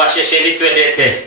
wa ceceni twendete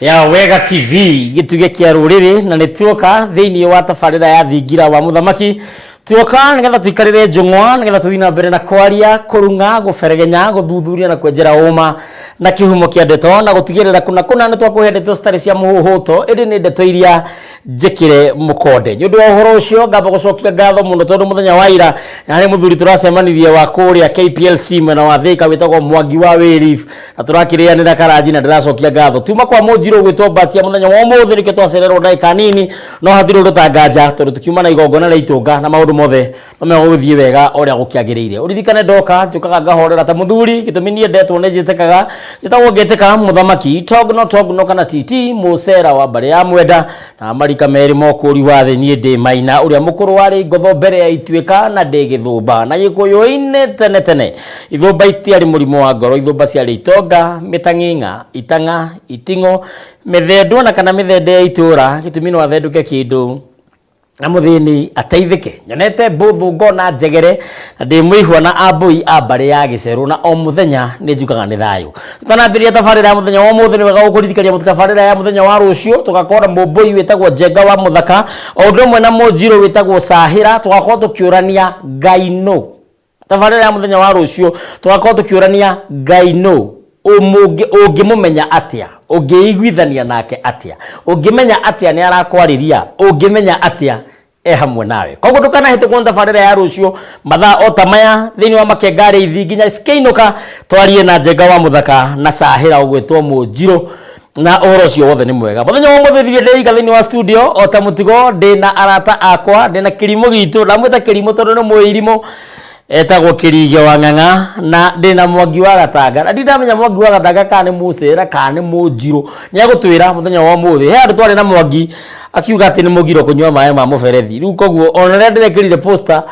ya Wega TV gituge kia ruriri na nituoka thiini wa tabarira ya thingira wa muthamaki tuoka nigetha tuikarire njungwa nigetha tuthina mbere na kwaria kurunga guferegenya guthuthuria na kwenjera uma na kihumo kia ndeto na gutigirira kuna ni twakuhe ndeto stari cia muhuhuto indi ni ndeto iria njikire mukonde nyundu wa uhoro ucio ngamba gucokia ngatho muno tondu muthenya wa ira nari muthuri turacemanirie wa kuria KPLC mwena wa Thika witagwo Mwangi wa Wĩrif na turakirianira karaji na ndiracokia ngatho tuma kwa Munjiro gwitwo Batia muthenya wa umuthi nike twacererwo ndaika nini no hathiru rutanganja tondu tukiuma na igongona na itunga na maundu mothe no megũthie wega oria gukiagiriire uririkane ndoka njukaga ngahorera ta muthuri gitumi nie ndetwo ne njitekaga njitagwo ngeteka muthamaki togno kana TT Musera wa mbare ya Mwenda na marika meri mokuri wa thi nie ndi Maina uria mukuru wari ngotho mbere ya Ituĩka na ndi Gĩthũmba na Gĩkũyũ-inĩ tene Ithũmba itiari murimo wa ngoro Ithũmba ciari itonga mitang'ing'a itang'a itingo mithendo na kana mithende ya itura gitumi no athenduke kindu na muthini ateithike nyonete mbuthu ngona njegere na ndi mwihwa na ambui a mbare ya Gĩceru na o muthenya ni njukaga ni thayu tutanambiria tabarira ya muthenya wa muthenya wega gukurithikaria mutabarira ya muthenya wa rucio tugakora mbui witagwo Njenga wa Muthaka o ndu mwe na Munjiro witagwo Sahira tugakorwo tukiurania Ngaino tabarira ya muthenya wa rucio tugakorwo tukiurania Ngaino ungimumenya atia ungiiguithania nake atia ungimenya atia ni arakwariria ungimenya atia hamwe nawe koguo ndukana hite kwonda tabarira ya rucio mathaa otamaya thiini wa makengari ithi nginya skeinuka twarie na Njenga wa Muthaka na Sahira ugwitwo Munjiro na uhoro cio wothe ni mwega muthenya wa muthithirie ndeiga thiini wa studio ota mutigo ndina arata akwa ndina kirimo gitu na mwita kirimo tondu ni muirimo etagwo Kirige wa Ng'ang'a na ndina Mwangi wa Gatanga na ndamenya Mwangi wa Gatanga kana ni Musera kana ni Munjiro ni agutwira muthenya wa muthi he andu twari na Mwangi akiuga ati ni mugiro kunywa maĩ ma muberethi riu koguo onere ndirekirire poster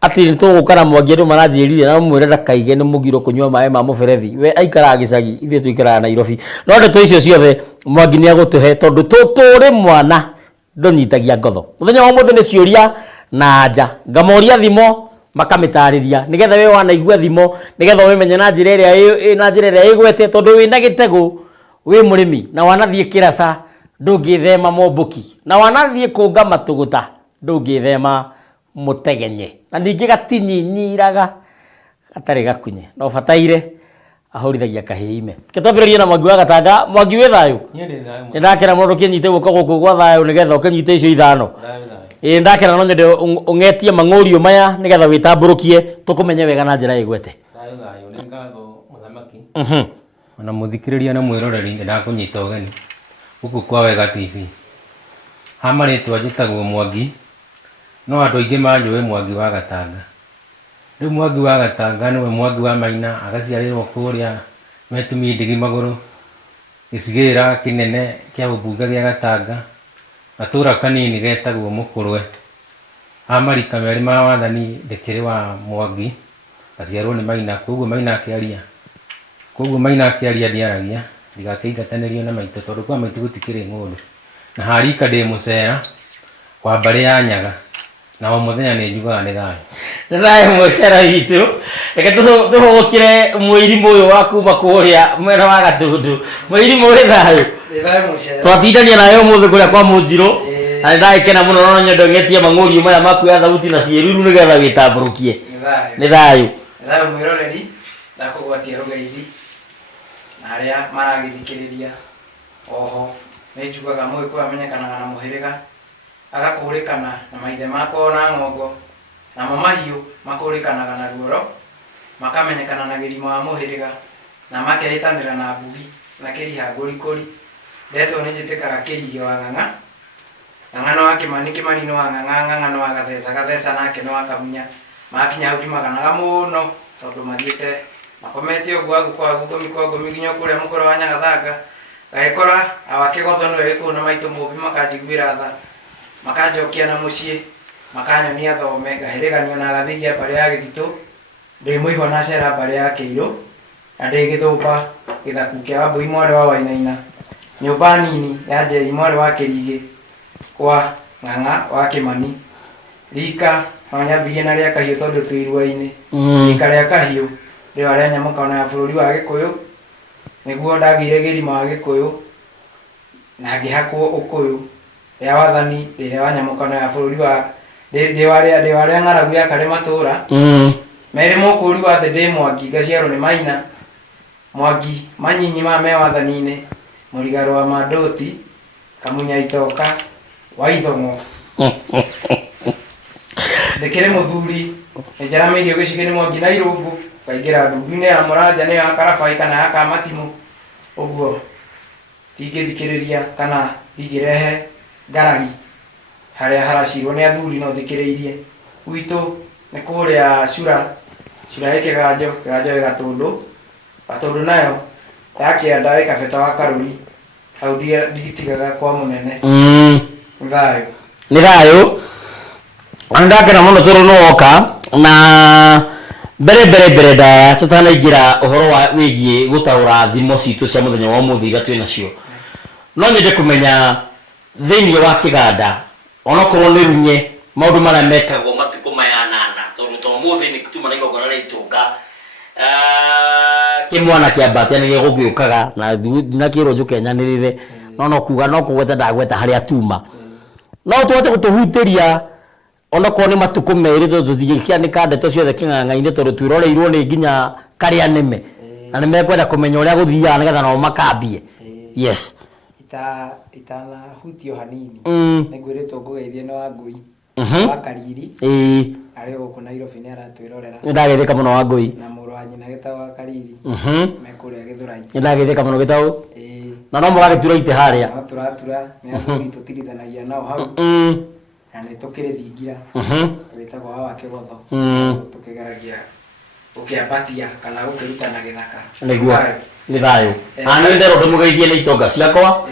ati ni tugukana Mwangi andu maranjirire na mwirera kaige ni mugiro kunywa maĩ ma muberethi we aikara gicagi ithe tuikara Nairobi no ndeto icio ciothe Mwangi ni agutuhe tondu tuturi mwana ndonyitagia ngotho muthenya wa muthi ni ciuria na anja ngamoria thimo makamitariria nigetha we wanaigua thimo nigetha wimenye na njira iria igwete tondu wina gitego wi murimi na wanathie kirasa ndungithema mombuki na wanathie kunga matuguta ndungithema mutegenye na ningi gatinyinyiraga gatari gakunye no bataire ahorithagia kahiime ketambiririe na Mwangi wa Gatanga Mwangi wi thayu ni ndakena mundu kinyite guko guku gwa thayu nigetha ukinyite icio ithano ndakena no nyende ungetie mang'orio maya nigetha witamburukie tukumenye wega na njira igwete thayu ni ngatho muthamaki ona muthikiriria na mwiroreri ndakunyita ugeni guku kwa Wega TV hamaritwa njitagwo Mwangi no andu aingi manjui Mwangi wa Gatanga riu Mwangi wa Gatanga niwe Mwangi wa Maina agaciarirwo kuria metumi ndigi maguru gicigira kinene kia ubunga gia Gatanga atura kanini getagwo Mukurwe amarika meri ma wathani ndikiri wa Mwangi aciarwo ni Maina koguo Maina akiaria ndiaragia ndigakiingatanirio na maitu tondu kwa maitu gutikiri ngundu na harika ndi Musera wa mbare ya Nyaga na o muthenya ni njugaga ni thayu Musera gitu reke tuhugukire muirimu uyu wa kuma kuria mwena wa Gatundu muirimu uri thayu Musera twatindania nayo muthi kuria kwa Munjiro na ndaikena muno no nyondo ngetie mang'orio maya maku ya thauti na cieriru nigetha witamburukie ni thayu mwiroreri na kugwatia rugeithi na aria maragithikiriria oho ni njugaga mwiko amenyekanaga na muhiriga agakurikana na maithe mako na ng'ongo na mahiu makurikanaga na ruoro makamenyekana na gĩrima wa muhiriga na makeritanira na mbugi na kĩriha ngũrikũri ndetwo nĩ njĩtĩkaga Kĩrige wa Ng'ang'a Ng'ang'a wa Kĩmani Kĩmani wa Ng'ang'a wa Gatheca nake no akamunya makinya hudi maganaga mũno tondu mathiĩte makomete ũguo kwa ngũmi nginya kũrĩa mũkũrũ wa Nyagathanga gagĩkora awakĩgotho nĩwe wĩkũu na maitũ mũmbi makanjiguĩra tha makanjokia na mũciĩ makanyonia thome ngahĩrĩganio na gathĩgia mbare ya Gĩthitũ ndĩ mwĩhwa na Cera mbare ya Kĩirũ na ndĩ Gĩthũmba gĩthaku kĩa Wambui mwarĩ wa Wainaina nyũmba nini ya Njeri mwarĩ wa Kĩrige kwa Ng'ang'a wa Kĩmani rika no nyambirie na rĩa Kahiũ tondu twĩ irua-inĩ rika rĩa Kahiũ rĩo arĩa nyamuka na bũrũri wa Gĩkũyũ niguo ndagire gĩrima wa Gĩkũyũ na ngĩhakwo Ũkũyũ ya wathani rĩrĩa wa nyamũkano ya bũrũri wa ndĩ warĩa ng'aragu ya karĩ matũra merĩ mũkũri wa thĩ ndĩ Mwangi ngaciarwo nĩ Maina Mwangi manyinyi ma me wathani-inĩ mũrigaro wa Mandũti Kamunya Itoka wa Ithong'o ndĩkĩrĩ mũthuri nĩnjaramĩirio gĩcigo-inĩ Mwangi na Irũngũ kaingĩra thungu-inĩ ya Mũranja nĩyo ya Karabai kana ya Kamatimũ ũguo ndingĩthikĩrĩria kana ndingĩrehe ngarari harĩa haracirwo nĩ athuri no thikĩrĩirie gwitũ nĩ kũrĩa cura ĩ Kĩganjo ĩ Gatũndũ nayo ya Kĩanda ĩ Kabeta wa Karũri hau ndigitigaga kwa mũnene nĩ thayũ ndakena mũno tondũ nĩ woka na mbere ndaya tũtanaingĩra ũhoro wa wĩgiĩ gũtaũra thimo citũ cia mũthenya wa ũmũthĩ iria twĩ nacio no nyende kũmenya thĩinĩ wa Kĩganda onokorwo nĩ runye maũndũ marĩa mekagwo matukũ maya 8 tondũ to mũthĩ nĩ tuma na igongona rĩa Itunga kĩmwana kĩa Mbatia nĩ gĩgũgĩũkaga na ndinakĩrwo njũkenyanĩrĩre no kuga no kũgweta ndagweta harĩa tuma no tũhote gũtũhutĩria onokorwo nĩ matukũ merĩ tondũ tũtigĩkĩanĩka ndeto ciothe kĩng'ang'a-inĩ tondũ twĩroreirwo nĩ nginya karĩa nĩme na nĩ mekwenda kũmenya ũrĩa gũthiaga nĩgetha nao makambie yes itanahutio hanini nĩngwĩrĩtwo ngũgeithie nĩ Wangũi wa Kariri arĩ gũkũ Nairobi nĩ aratwĩrorera nĩndageithĩka mũno Wangũi na mũrũ wa nyina Gĩtaũ wa Kariri me kũrĩa Gĩthũrai nĩndageithĩka mũno Gĩtaũ na no mũragĩtura itĩ harĩa no tũratura nĩ athuri tũtirithanagia nao hau na nĩ tũkĩrĩ thingira twĩtagwo wa Kĩgotho tũkĩgeragia ũkĩambatia kana ũkĩrutana gĩthaka nĩguo nĩ thayũ nĩ nderwo ndĩmũgeithie nĩ itonga ciakwa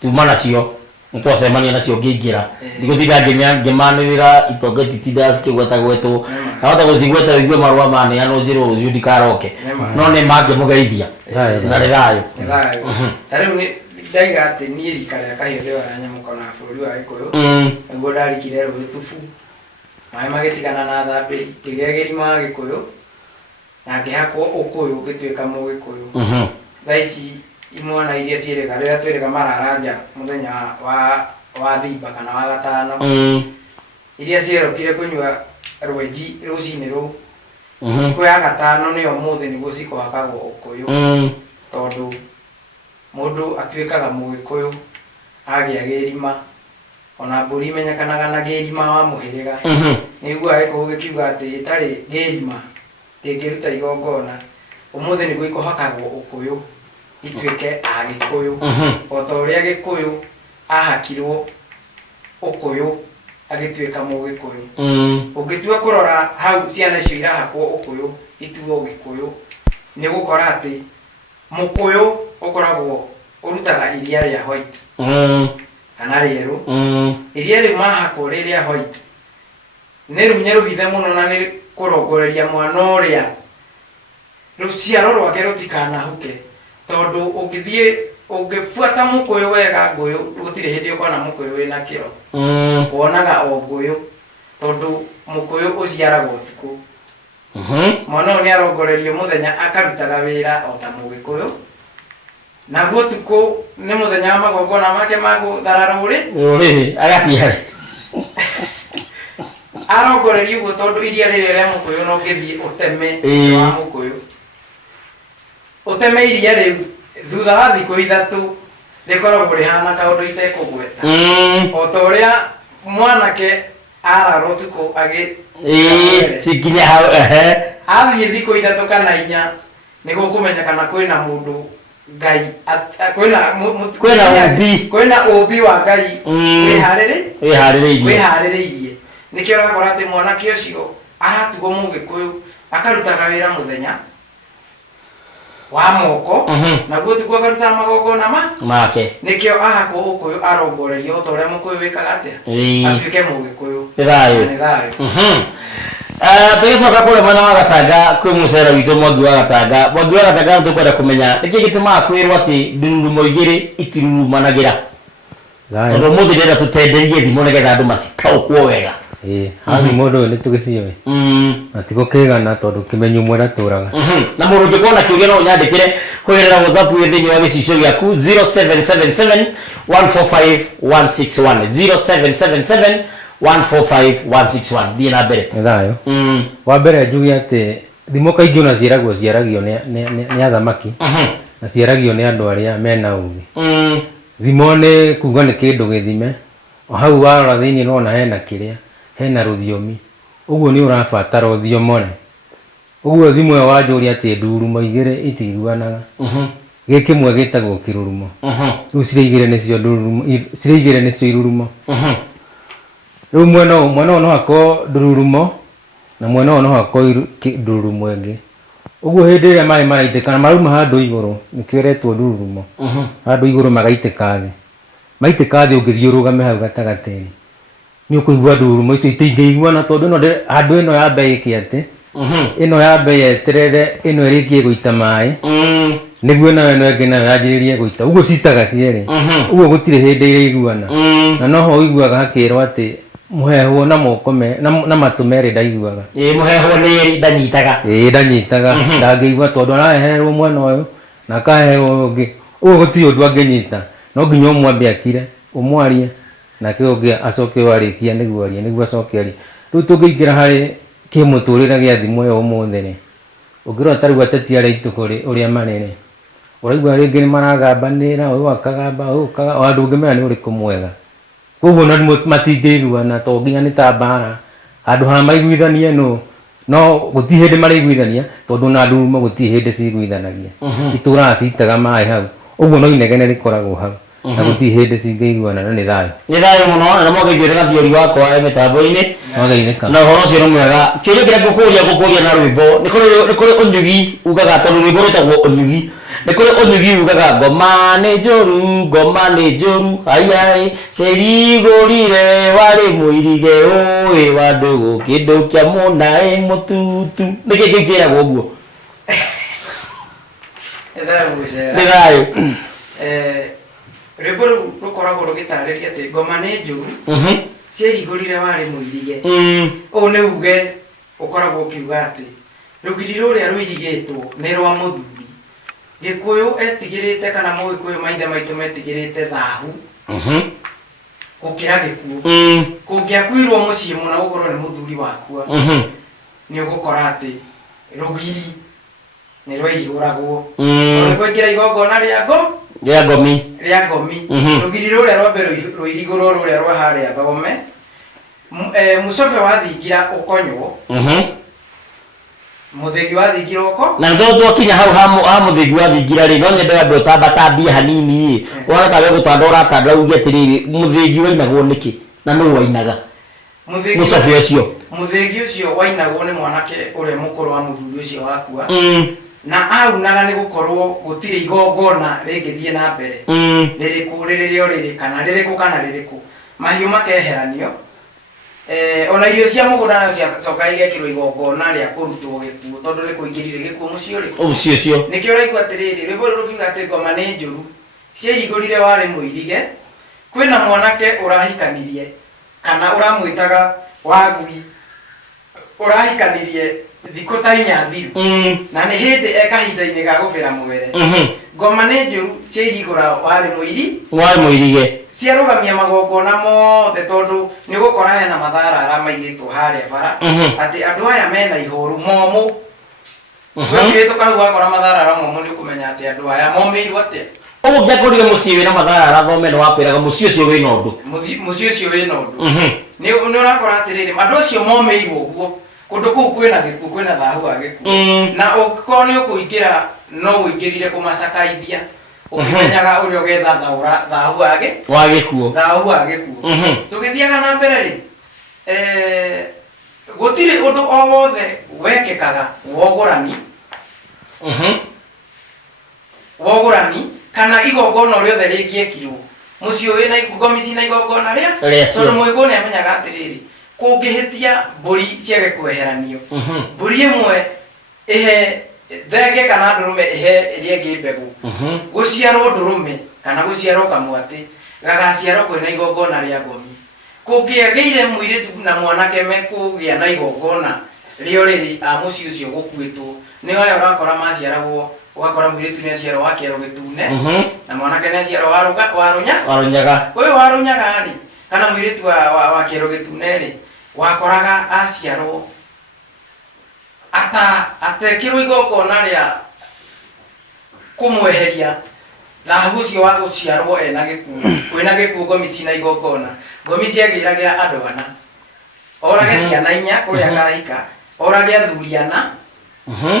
tuma nacio nĩtwacemania nacio ngĩingĩra ndigũtinda ngĩmanĩrĩra itonga ititinda cikĩgwetagwetwo nahota gũcigweta igue marũa maneanwo njĩrwo rũciũ ndikaroke no nĩ mangĩmũgeithia na nĩ thayũ ta rĩu ndaiga atĩ niĩ rika rĩa Kahiũ rĩo aranyamũkana na bũrũri wa Gĩkũyũ nĩguo ndarikire Rũĩ Tubu maĩ magĩtigana na Thambĩri ngĩgĩa gĩrima wa Gĩkũyũ na ngĩhakwo Ũkũyũ ngĩtuĩka Mũgĩkũyũ thaa ici imwana iria ciĩrĩga rĩrĩa twĩrĩga mararanja mũthenya wa Thimba kana wa Gatano iria ciarũkire kũnyua rwenji rũcinĩ rũu thikũ ya Gatano nĩyo ũmũthĩ nĩguo cikũhakagwo Ũkũyũ tondũ mũndũ atuĩkaga Mũgĩkũyũ agĩa gĩrima ona mbũri imenyekanaga na gĩrima wa mũhĩrĩga nĩguo Gĩkũyũ gĩkiuga atĩ ĩtarĩ gĩrima ndĩngĩruta igongona ũmũthĩ nĩguo ikũhakagwo Ũkũyũ ituĩke Agĩkũyũ o ta ũrĩa Gĩkũyũ ahakirwo Ũkũyũ agĩtuĩka Mũgĩkũyũ ũngĩtua kũrora hau ciana icio irahakwo Ũkũyũ ituo Gĩkũyũ nĩ gũkora atĩ Mũkũyũ ũkoragwo ũrutaga iria rĩa white kana rĩerũ iria rĩu mahakwo rĩrĩa white nĩ runye rũhithe mũno na nĩ kũrongoreria mwana ũrĩa rũciaro rwake rũtikanahuke tondũ ũngĩbuata Mũkũyũ wega Ngũyũ gũtirĩ hĩndĩ ũkona Mũkũyũ wĩna kĩro wonaga o Ngũyũ tondũ Mũkũyũ ũciaragwo ũtukũ mwana ũyũ nĩ arongorerio mũthenya akarutaga wĩra o ta Mũgĩkũyũ naguo ũtukũ nĩ mũthenya wa magongona make ma gũthara rũrĩ agaciara arongorerio ũguo tondũ iria rĩrĩa rĩa Mũkũyũ no ngĩthiĩ ũteme wa Mũkũyũ ũteme iria rĩu thutha wa thikũ ithatũ rĩkoragwo rĩhana kaũndũ itekũgweta o ta ũrĩa mwanake arara ũtukũ cikinya hau athiĩ thikũ ithatũ kana 4 nĩguo kũmenya kana kwĩna mũndũ Ngai kwĩna ũmbi wa Ngai wĩharĩrĩirie nĩkĩo ũrakora atĩ mwanake ũcio aratugwo Mũgĩkũyũ akarutaga wĩra mũthenya wa moko naguo tiguo akarutaga magongona make nĩkĩo ahakwo Ũkũyũ arongorerio o ta ũrĩa Mũkũyũ wĩkaga atĩa atuĩke Mũgĩkũyũ nĩ thayũ tũgĩcoka kũrĩa mwena wa Gatanga kwĩ mũcera witũ Mwangi wa Gatanga nĩ tũkwenda kũmenya nĩkĩĩ gĩtũmaga kwĩrwo atĩ ndururumo igĩrĩ itirurumanagĩra tondũ ũmũthĩ ndĩrenda tũtenderie thimo nĩgetha andũ macikaũkwo wega hathi mundu ni tugiciwe atigo kigana tondu kimenyu mwera turaga na mundu ngikona kiuria no nyandikire kugerera WhatsApp thini wa gicicio giaku 0777 145 161 0777 145 thie na mbere ni thayo wa mbere njugi ati thimo kaingĩ ona ciaragio nĩ athamaki na ciaragio nĩ andũ arĩa mena ũgĩ thimo nĩ kuga nĩ kĩndũ gĩthime o hau warora thĩinĩ no na hena rũthiomi ũguo nĩ ũrabatara ũthiomore ũguo thimo ĩyo wanjũria atĩ ndurumo igĩrĩ itiguanaga gĩkĩmwe gĩtagwo kĩrurumo rĩu cirĩ igĩrĩ nĩcio irurumo rĩu mwena no hakorwo ndururumo na mwena no hakorwo ndururumo ĩngĩ ũguo hĩndĩ ĩrĩa maĩ maraitĩka na marauma handũ igũrũ nĩkĩo ĩretwo ndururumo handũ igũrũ magaitĩka thĩ maitĩka thĩ ũngĩthiĩ ũrũgame hau gatagatĩ-inĩ nĩ ũkũigua ndururumo icio itingĩiguana tondũ handũ ĩno yambe ĩke atĩ ĩno yambe yeterere ĩno ĩrĩkie gũita maĩ nĩguo nayo ĩno ĩngĩ nayo yanjĩrĩrie gũita ũguo citaga cierĩ ũguo gũtirĩ hĩndĩ ĩrĩiguana na noho ũiguaga hakĩrwo atĩ muheho na moko na matu merĩ ndaiguaga muheho nĩ ndanyitaga ndangĩigua tondũ araheherwo mwena ũyũ na akaheherwo ũngĩ ũguo gũtirĩ ũndũ angĩnyita no nginya ũmwambe akire ũmwarie nake ũngĩ acoke warĩkia nĩguo acoke arie rĩu tũngĩingĩra harĩ kĩmũtũrĩre gĩa thimũ ĩyo ũmũthĩ-rĩ ũngĩrora ta rĩu ateti arĩa aitũ ũrĩa marĩ-rĩ ũraigua rĩngĩ nĩ maragambanĩra ũyũ akagamba o andũ ũngĩmenya nĩ ũrĩkũ mwega koguo na matingĩiguana to nginya nĩ ta mbara handũ ha maiguithanie no gũtirĩ hĩndĩ marĩiguithania tondũ na ndururumo gũtirĩ hĩndĩ ciguithanagia itũraga citaga maĩ hau ũguo no inegene rĩkoragwo hau na gũtirĩ hĩndĩ cingĩiguana na nĩ thayũ mũno na mwageithio na thiori wakwa mĩtambo-inĩ na ũhoro ũcio nĩ mwega kĩũria kĩrĩa ngũkũria na rwĩmbo nĩ kũrĩ ũnyugi ugaga tondũ rwĩmbo rwĩtagwo ũnyugi nĩ kũrĩ ũnyugi ugaga ngoma nĩ njũru aiai cerigũrire warĩ mũirige ũĩ wa ndũgũ kĩndũ kĩa mũnaĩ mũtutu nĩkĩ kĩu kĩragwo ũguo nĩ thayũ rwĩmbo rũu rũkoragwo rũgĩtarĩria atĩ ngoma nĩ njũru ciarigũrire warĩ mũirige ũũ nĩ uge ũkoragwo ũkiuga atĩ rũgiri rũrĩa rũirigĩtwo nĩ rwa mũthuri Gĩkũyũ etigĩrĩte kana Mũgĩkũyũ maithe maitũ metigĩrĩte thahu gũkĩra gĩkuũ kũngĩakuirwo mũciĩ mũna gũkorwo nĩ mũthuri wakua nĩ ũgũkora atĩ rũgiri nĩ rwairigũragwo nĩ kũingĩra igongona rĩa ngomi rũgiri rũrĩa rwambe rũirigũrwo rũrĩa rwa harĩa Thome mũcobe wathingira ũkonywo mũthĩgi wathingira ũko na twakinya hau ha mũthĩgi wathingira rĩ no nyende andũ ũtambatambia hanini wona ta we gũtanda ũratanda uge atĩrĩrĩ mũthĩgi wainagwo nĩkĩ na nũũ wainaga mũcobe ũcio mũthĩgi ũcio wainagwo nĩ mwanake ũrĩa mũkũrũ wa mũthuri ũcio wakua na aunaga nĩ gũkorwo gũtirĩ igongona rĩngĩthiĩ na mbere rĩrĩkũ rĩrĩ kana rĩrĩkũ mahiũ makeheranio ona irio cia mũgũnda no ciacoka igekĩrwo igongona rĩa kũrutwo gĩkuũ tondũ nĩ kũingĩrire gĩkuũ mũciĩ ũcio nĩkĩo ũraigua atĩrĩrĩ rwĩmbo rũrũ rukiuga atĩ ngoma nĩ njũru ciairigũrire warĩ mũirige kwĩna mwanake ũrahikanirie kana ũramwĩtaga wagui ũrahikanirie thikũ ta inya thiru na nĩ hĩndĩ kahinda-inĩ ga gũbĩra mũbere ngoma nĩ njũru ciairigũra warĩ mũirige ciarũgamia magongona mothe tondũ nĩ gũkora hena matharara maigĩtwo harĩa bara atĩ andũ aya mena ihoru momũ wĩhĩtũka hau wakora matharara momũ nĩ ũkũmenya atĩ andũ aya momĩirwo atĩa ũguo ngĩakorire mũciĩ wĩna matharara Thome nĩ wakwĩraga mũciĩ ũcio wĩna ũndũ nĩ ũrakora atĩrĩrĩ andũ acio momĩirwo ũguo kũndũ kũu kwĩna gĩkuũ kwĩna thahu wa gĩkuũ na ũngĩkorwo nĩ ũkũingĩra no wĩingĩrire kũmacakaithia ũkĩmenyaga ũrĩa ũgetha thahu wa gĩkuũ tũgĩthiaga na mbere rĩ gũtirĩ ũndũ o wothe wekĩkaga wogũrani kana igongona rĩothe rĩngĩekirwo mũciĩ wĩna ngomi cina igongona rĩa tondũ Mũgĩkũyũ nĩ amenyaga atĩrĩrĩ kũngĩhĩtia mbũri ciage kweheranio mbũri ĩmwe ihe thenge kana ndũrũme ihe ĩrĩa ĩngĩ mbegũ gũciarwo ndũrũme kana gũciarwo kamwatĩ gagaciarwo kwĩna igongona rĩa ngomi kũngĩagĩire mũirĩtu na mwanake mekũgĩa na igongona rĩo rĩrĩ mũciĩ ũcio gũkuĩtwo nĩ waya ũrakora maciaragwo ũgakora mũirĩtu nĩ aciarwo wa kĩero gĩtune na mwanake nĩ aciarwo wa rũnyaga ũyũ wa rũnyaga rĩ kana mũirĩtu wa kĩero gĩtune rĩ wakoraga aciarwo atekĩrwo igongona rĩa kũmweheria thahu ũcio wa gũciarwo ena gĩkuũ kwĩna gĩkuũ ngomi cina igongona ngomi ciagĩragĩra andũ ana orage ciana 4 kũrĩa kahika orage athuri 4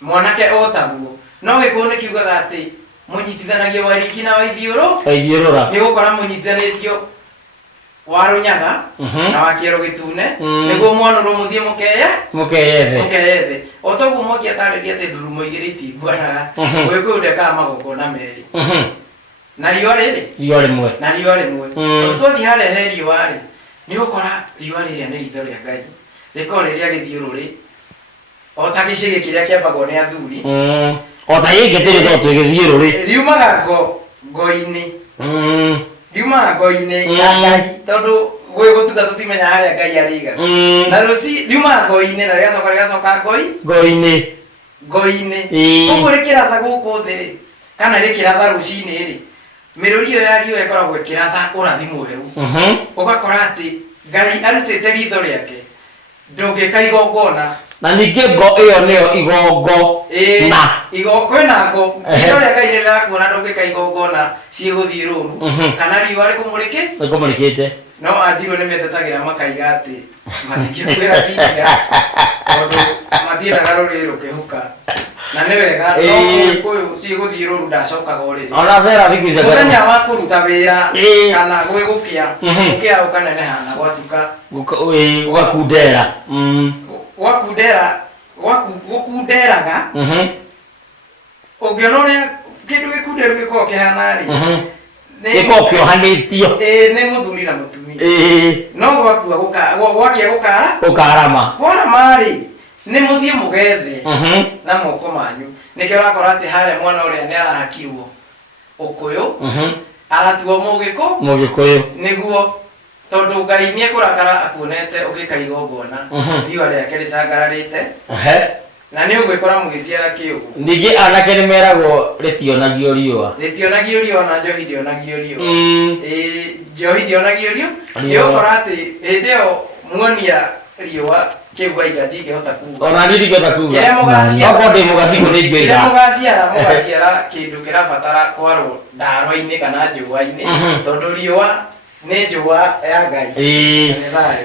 mwanake otaguo no gĩkuũ nĩ kiugaga atĩ mũnyitithanagia Wairigi na Waithiũrũra nĩ gũkora mũnyitithanĩtio wa rũnyaga na wa kĩero gĩtune nĩguo mwanũrũ mũthiĩ mũkeyethe o toguo Mwangi atarĩria atĩ ndurumo igĩrĩ itiguanaga Gĩkũyũ ndekaga magongona merĩ na riũa rĩmwe tondũ twathiĩ harĩa he riũa rĩ nĩ ũgũkora riũa rĩrĩa nĩ ritho rĩa Ngai rĩkorwo rĩrĩa gĩthiũrũrĩ o ta gĩcĩgĩ kĩrĩa kĩambagwo nĩ athuri o ta gĩkĩ tĩrĩ to twĩgĩthiũrũrĩ riumaga ngo-inĩ riumaga ngo-inĩ ya Ngai tondũ gũtuga tũtimenya harĩa Ngai arĩiga na riumaga ngo-inĩ na rĩgacoka ngo-inĩ ũguo rĩkĩratha gũkũ thĩ rĩ kana rĩkĩratha rũcinĩ rĩ mĩrũri ĩyo ya riũa ĩkoragwo ĩkĩratha ũrathi mwerũ ũgakora atĩ Ngai arutĩte ritho rĩake ndũngĩka igongona na ningĩ ngo ĩyo nĩyo igongo kwĩna ngo ritho rĩa Ngai rĩrakuona ndũngĩka igongona ciĩgũthiĩ rũru kana riũa rĩkũmũrĩkĩte no Anjirũ nĩ metetagĩra makaiga atĩ matingĩkwĩra tinga tondũ matiendaga rũrĩrĩ rũkĩhuka na nĩ wega no Gĩkũyũ ciĩgũthiĩ rũru ndacokaga ũrĩrĩ ona cera thikũ icio mũthenya wa kũruta wĩra kana gwĩgũkĩa gũkĩa ũkaneneha na gwatuka gũkunderaga ũngĩona ũrĩa kĩndũ gĩkunderu gĩkoragwo kĩhana rĩ gĩkoragwo kĩohanĩtio nĩ mũthuri na mũtumia no gwakia kwarama rĩ nĩ mũthiĩ mũgethe na moko manyu nĩkĩo ũrakora atĩ harĩa mwana ũrĩa nĩ arahakirwo ũkũyũ aratuo mũgĩkũyũ nĩguo tondũ Ngai nĩ ekũrakara akuonete ũgĩka igongona riũa rĩake rĩcangararĩte na nĩ ũgwĩkora mũgĩciara kĩũgũ ningĩ anake nĩ meragwo rĩtionagio riũa na njohi ndĩonagio riũa njohi ndĩonagio riũa nĩ ũgũkora atĩ hĩndĩ ĩyo muonia riũa kĩuga iga ndingĩhota kuga ona niĩ ndingĩhota kuga okorwo ndĩ mũgacibũ nĩ ingĩoiga mũgaciara kĩndũ kĩrabatara kwarwo ndarwa-inĩ kana njũa-inĩ tondũ riũa nĩ njũa ya Ngai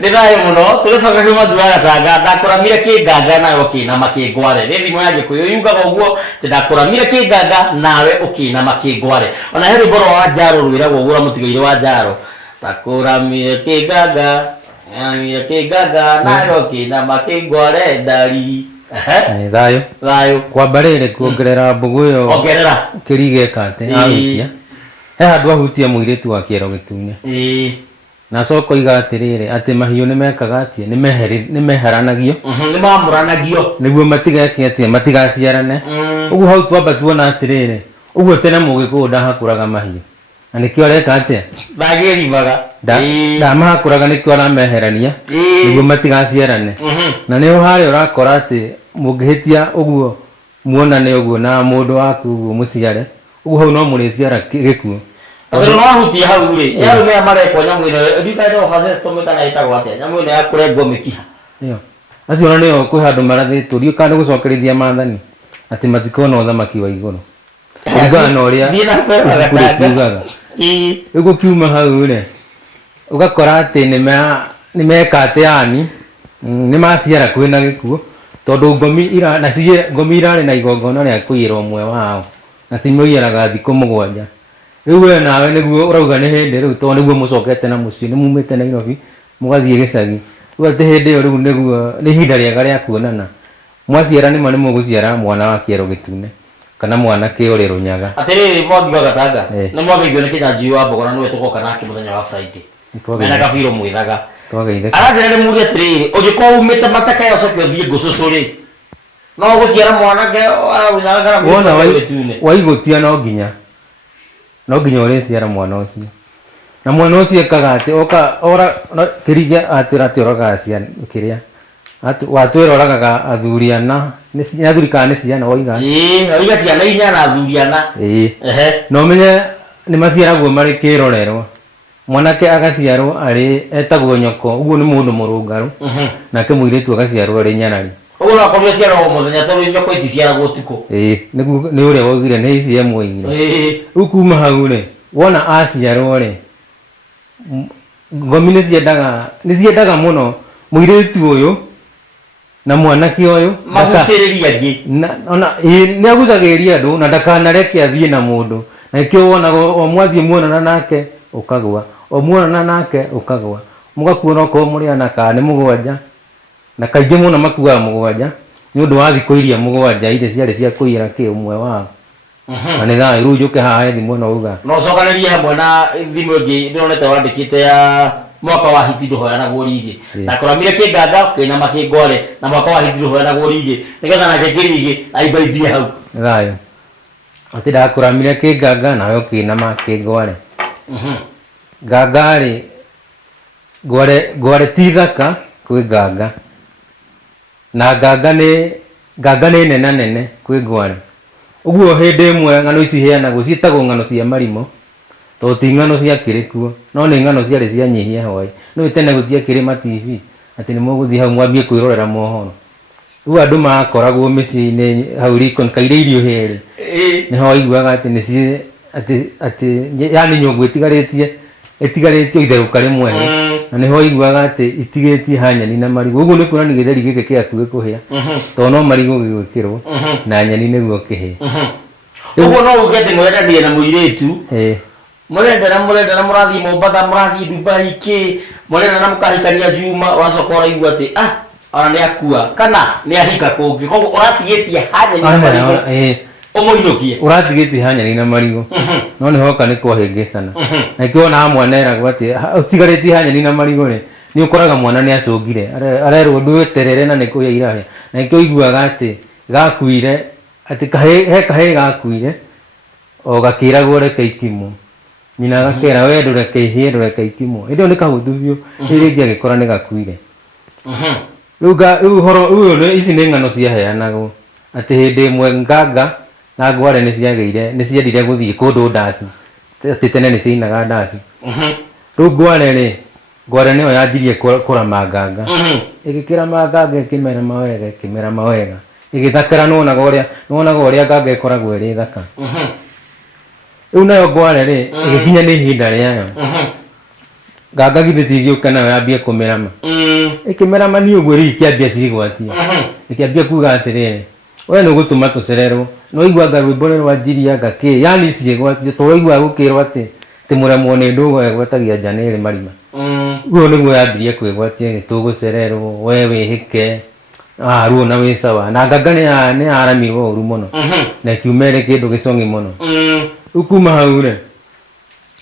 nĩ thayũ mũno tũgĩcoka kuma Thua Gatanga ndakũramire kĩnganga nawe ũkĩinama kĩngware nĩ thimo ya Gĩkũyũ yugaga ũguo atĩ ndakũramire kĩnganga nawe ũkĩinama kĩngware ona he rwĩmbo rwa Wanjarũ rwĩragwo gũra mũtiga-inĩ wa Njarũ ndakũramire kĩnganga nawe ũkĩinama kĩngware ndari thayũ kwamba rĩrĩ kuongerera mbũgũ ĩyo kĩrigeka atĩ ahutia he handũ ahutia mũirĩtu wa kĩero gĩtune na coka oiga atĩrĩrĩ atĩ mahiũ nĩ mekaga atĩa nĩ meheranagio nĩ mamũranagio nĩguo matigeke atĩa matigaciarane ũguo hau twamba tuona atĩrĩrĩ ũguo tene Mũgĩkũyũ ndahakũraga mahiũ na nĩkĩo areka atĩa ndagĩrimaga ndamahakũraga nĩkĩo arameherania nĩguo matigaciarane na nĩho harĩa ũrakora atĩ mũngĩhĩtia ũguo muonane ũguo na mũndũ waku ũguo mũciare ũguo hau no mũrĩciara gĩkuũ tondũ no ahutia hau rĩ yarũ maya marekwo nyamũ ĩno ndikaenda ohacesto kana ĩtagwo atĩa nyamũ ĩno ya kũrengwo mĩkiha acio ona nĩo kwĩ handũ marathĩtwo riũ kana gũcokerithia maathani atĩ matikona ũthamaki wa igũrũ kũringana na ũrĩa kiugaga ũguo kiuma hau rĩ ũgakora atĩ nĩ meka atĩ yani nĩ maciara kwĩna gĩkuũ tondũ ngomi irarĩ na igongona rĩa kũiyĩra ũmwe wao na cimũiyaraga thikũ 7 rĩu we nawe nĩguo ũrauga nĩ hĩndĩ rĩu tondũ nĩguo mũcokete na mũciĩ nĩ mumĩte Nairobi mũgathiĩ gĩcagi rĩu atĩ hĩndĩ ĩyo rĩu nĩguo nĩ ihinda rĩega rĩa kuonana mwaciara nĩma nĩ mũgũciara mwana wa kĩero gĩtune kana mwanake ũrĩ Rũnyaga atĩrĩrĩ Mwangi wa Gatanga nĩ mwageithio nĩ Kĩnyanjui wa Mbogora nĩwe tũgoka nake mũthenya wa Friday mena kabiro mwĩthaga aranjĩra nĩ mũri atĩrĩrĩ ũngĩkorwo umĩte Macakaya ũcoke ũthiĩ Ngũcũcũ rĩ no gũciara mwanake wa Rũnyaga kana wona waigũtia no nginya ũrĩciara mwana ũcio na mwana ucio ekaga ati ora kirigia atira tiroga ciana kiria watwira oragaga athuriana ni athuri kana ni ciana oiga oiga ciana inya na athuriana no menye ni maciaragwo mari kirorerwo mwanake agaciarwo ari etagwo nyoko uguo ni mundu murungaru nake muiritu agaciarwo ari nyanari uguo no akorwo ciaragwo muthenya tondu nyoko iticiaragwo tuko ni uria woigire ni ici emweigire ukuma hau ri wona aciarwo ri ngomi ni ciendaga muno muiritu uyu na mwanake uyu maguciriria ngi ona ni agucagiria andu na ndakanareke athie na mundu na ikio wona o mwathie muonana nake ukagwa o muonana nake ukagwa mugakuona ko muri ana ka ni mugwanja na kaingi muno makuaga mugwanja ni undu wa thiko iria mugwanja ire ciari cia kuira ki umwe wao na ni thaa iru njuke haha thimu no uga no cokanĩrie hamwe na thimu ĩngĩ ndĩronete wandĩkĩte ya mwaka wa hiti ndũhoyanagwo rigi na kũramire kĩnganga kĩna makĩngware na mwaka wa hiti ndũhoyanagwo rigi nĩgetha nake kĩrigi aimbaimbie hau thayo ati ndakũramire kĩnganga nayo kĩna makĩngware nganga rĩ ngware ti thaka kwĩ nganga na nganga nĩ nene kwĩ ngware uguo hindi imwe ngano ici heanagwo ciĩtagwo ngano cia marimo to ti ngano cia kirikuo no nĩ ngano ciarĩ cia nyihia hoi no tene gũtiakĩrĩ TV ati nĩ mũgũthiĩ hau mwambie kwĩrorera mohoro rĩu andũ makoragwo mĩciĩ-inĩ hau riko kaire irio hĩrĩ nĩho aiguaga atĩ nĩ ati yani nyũngũ ĩtigarĩtio itherũka rĩmwe na nĩho aiguaga atĩ itigĩtie hanyani na marigũ ũguo nĩ kuonania gĩtheri gĩkĩ gĩaku gĩkũhĩa to no marigũ gĩgwĩkĩrwo na nyeni nĩguo kĩhĩa ũguo no uge atĩ mwendanie na mũirĩtu mũrendana mũrathiĩ Mombatha mũrathiĩ Dubai kĩ mũrendana mũkahikania Juma wacoka ũraigua atĩ ona nĩ akua kana nĩ ahika kũngĩ koguo ũratigĩtie hanyani na marigũ umuinukie uratigĩtie hanyani na marigũ no nĩ hoka nĩ kwahĩngĩcana na ikĩona mwana eragwo atĩ ũtigarĩtie hanyani na marigũ rĩ nĩ ũkoraga mwana nĩ acũngire arerwo ndweterere na nĩ kũhĩa irahĩa na ikĩo iguaga atĩ gakuire atĩ he kahĩ gakuire o gakĩragwo reke ikimwo nyina agakera we ndũreke ihĩe ndũreke ikimwo ĩndĩ nĩ kahũtu biũ rĩngĩ agĩkora nĩ gakuire rĩu ici nĩ ng'ano ciaheanagwo atĩ hĩndĩ ĩmwe nganga na ngware nĩ ciendire gũthiĩ kũndũ ndaci atĩ tene nĩ ciainaga ndaci rĩu ngware nĩyo yanjirie kũrama nganga ĩgĩkĩrama nganga ĩkĩmera mawega ĩgĩthakara nĩwonaga ũrĩa nganga ĩkoragwo ĩrĩ thaka rĩu nayo ngware rĩ ĩgĩkinya nĩ ihinda rĩayo nganga githĩ tigĩũka nayo yambie kũmĩrama ĩkĩmĩrama nĩ ũguo rĩu ikĩambia cigwatio ĩkĩambia kuga atĩrĩrĩ we nĩ ũgũtũma tũcererwo no iguaga rwĩmbo rwanjiria ngakĩ yani ciĩgwatio to waiguaga gũkĩrwo atĩ mũremwo nĩ ndũgo egwatagia njanĩrĩ marima guo nĩguo yambirie kwĩgwatia tũgũcererwo we wĩhĩke ruo na wĩ sawa na nganga nĩ yaramirwo ũru mũno na ĩkiuma ĩrĩ kĩndũ gĩcong'i mũno rĩu kuma hau rĩ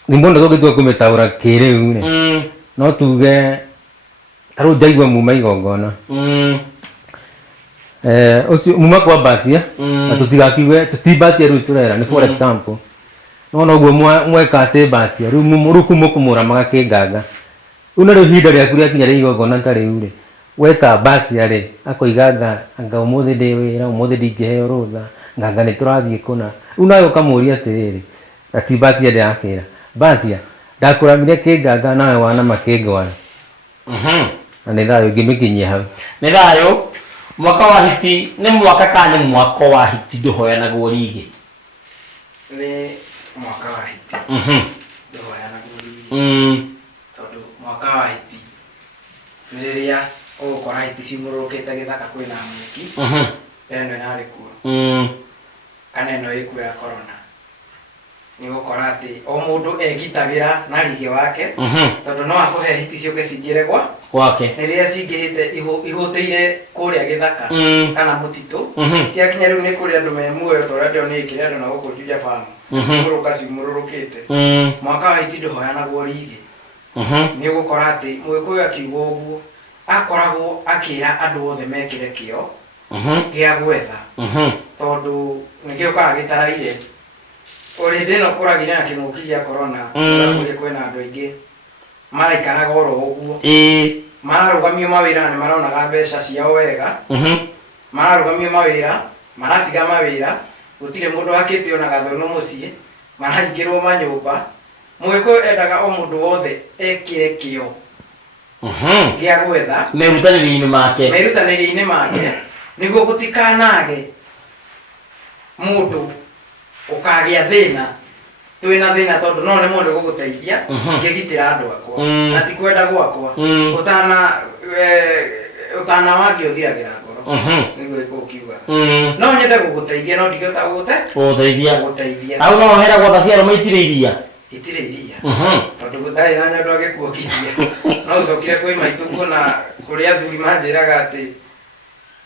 nĩ mũndũ tũngĩtua kũmĩtaũra kĩrĩu rĩ no tuge tarĩu njaigua muma igongona ucio muma kwambatia na tutigakiuge tutibatia rĩu tũrera nĩ for example no ũguo mweka atĩ batia rĩu mũruku mũkũmũramaga kĩnganga rĩu na rĩu ihinda rĩaku rĩakinya rĩa igongona ta rĩu rĩ weta batia rĩ akoiga anga ũmũthĩ ndĩ wĩra ũmũthĩ ndingĩheo rũtha nganga nĩ tũrathiĩ kũna rĩu nawe ũkamũria atĩrĩrĩ ati batia ndĩrakĩra batia ndakũramire kĩnganga nawe wana makĩngwara na nĩ thayũ ngĩmĩkinyia hau nĩ thayũ mwaka wa hiti nĩ mwaka kana nĩ mwaka wa hiti ndũhoyanagwo rigi nĩ mwaka wa hiti ndũhoyanagwo rigi tondũ mwaka wa hiti rĩrĩa ũgũkora hiti ciumũrũrũkĩte gĩthaka kwĩna mweki ĩno ĩnarĩ kuo kana ĩno ĩkuo ya corona nĩ gũkora atĩ o mũndũ egitagĩra na rigi wake tondũ no akũhe hiti ciũke cingĩre gwake rĩrĩa cingĩhĩte ihũtĩire kũrĩa gĩthaka kana mũtitũ ciakinya rĩu nĩ kũrĩ andũ me muoyo ta ũrĩa ndĩrona ĩkĩrĩ andũ na gũkũ Juja farm ciumũrũka ciumũrũrũkĩte mwaka wa hiti ndũhoyanagwo rigi nĩ gũkora atĩ Mũgĩkũyũ akiuga ũguo akoragwo akĩra andũ othe mekĩre kĩo gĩa gwetha tondũ nĩkĩo kaga gĩtaraire ore ndino kuragire na kimuki gya corona kuri kwena andu aingi maraikaraga oro uguo mararugamio mawira na maronaga mbeca ciao wega mararugamio mawira maratiga mawira gutire mundu akite ona gathono mucii marahingirwo manyumba mwiko endaga o mundu wothe ekire kio gya gwetha merutanĩri-inĩ make niguo gutikanage mundu ukagia thina twina thina tondu no ne mundu guguteithia ngigitira andu akwa na ti kwenda gwakwa utana wake uthiragira ngoro niguo ikukiuga no nyende guguteithia no ndigota guguteithia au no hera gwa ciaro maitire iria tondu ndai na nyondo agikuokithia no ucokire kwi maitu kuona kuria athuri manjiraga ati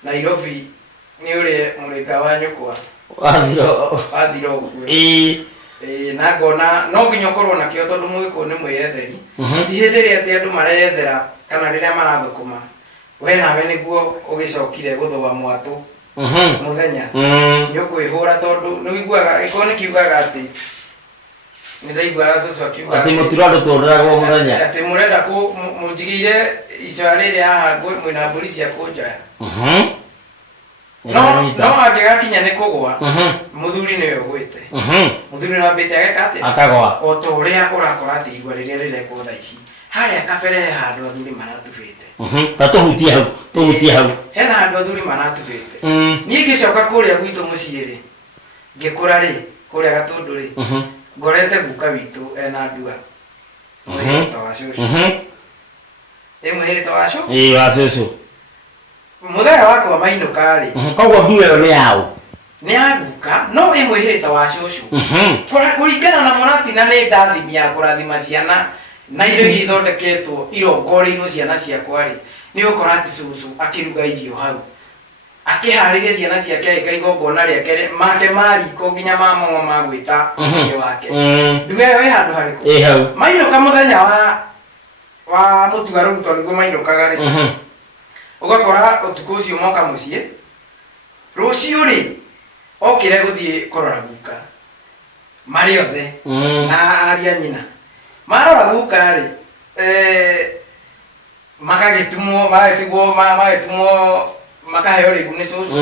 Nairobi ni uri murika wa nyukwa wathiro uguo na ngona no nginya ukorwo na kio tondu mwiko ni mwiyetheri ti hindi ria ati andu mareyethera kana riria marathukuma we nawe niguo ugicokire guthwa mwatu muthenya nyukwihura tondu ni wiguaga iko ni kiugaga ati ni ndaigua cucu akiuga ati mutiro andu tunduragwo muthenya ati murenda ku munjigire ica riria haha mwina mburi cia kunjoya no angigakinya ni kugwa muthuri niwe ugwite muthuri nambite ageka ati akagwa o to uria urakora ati igwa riria rirekwo thaa ici haria kabere handu athuri maratubite tuhutie hau hena handu athuri maratubite nie ngicoka kuria gwitu muciiri ngikura ri kuria Gatundu ri ngorete guka witu ena ndua mwihirito wa cucu mwihirito wa cucu wa cucu muthenya wakwa mainuka ri koguo ndua ĩyo nĩ yau ni aguka no mwihirito wa cucu kuringana na mũratina nĩ ndathimi ya kũrathima ciana na irio ithondeketwo irongoreirio ciana ciakwa ri ni ukora ati cucu akiruga irio hau akihariria ciana ciake akaigongona riake make mariko nginya mama magwita muciĩ wake nduge we handu hariku hau mainuka muthenya wa mutugaru tondu niguo mainukaga ri ugakora utuku ucio moka muciĩ rucio ri okire guthie kurora guka mari othe na aria nyina marora guka ri makagetumwo makaheo rigu ni cucu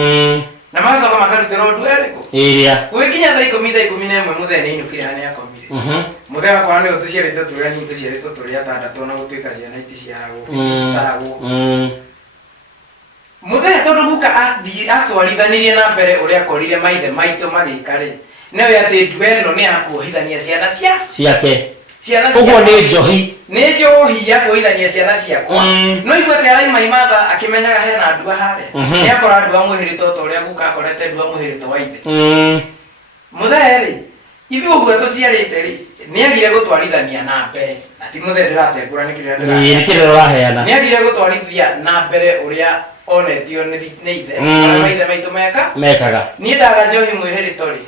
na magacoka makarutĩrwo ndua ĩrĩkũ ĩrĩa gũgĩkinya thaa 10:11 muthenya nĩ ainũkire nĩ akomire muthenya wakwa nĩguo tũciarĩtwo tũrĩa nini tũciarĩtwo tũrĩ atandatũ na gũtuĩka ciana iticiaragwo itaragwo muthenya tondu guka atwarithanirie na mbere uria akorire maithe maitũ magĩka rĩ nĩwe atĩ ndua ĩno nĩ yakuohithania ciana ciake uguo nĩ njohi ya kuohithania ciana ciakwa no igwete araima imatha akimenyaga hena ndua haria nĩ akora ndua mwĩhĩrĩto ta ũrĩa guka akorete ndua mwĩhĩrĩto wa ithe muthenya rĩ ithuĩ ũguo tũciarĩte rĩ nĩ agire gũtwarithania na mbere na ti muthenya ndĩratengũra nĩ kĩrĩa ũraheana nĩ agire gũtwarithia na mbere ũrĩa onetio nĩ ithe maithe maitũ mekaga niĩ ndaga njohi mwĩhĩrĩto rĩ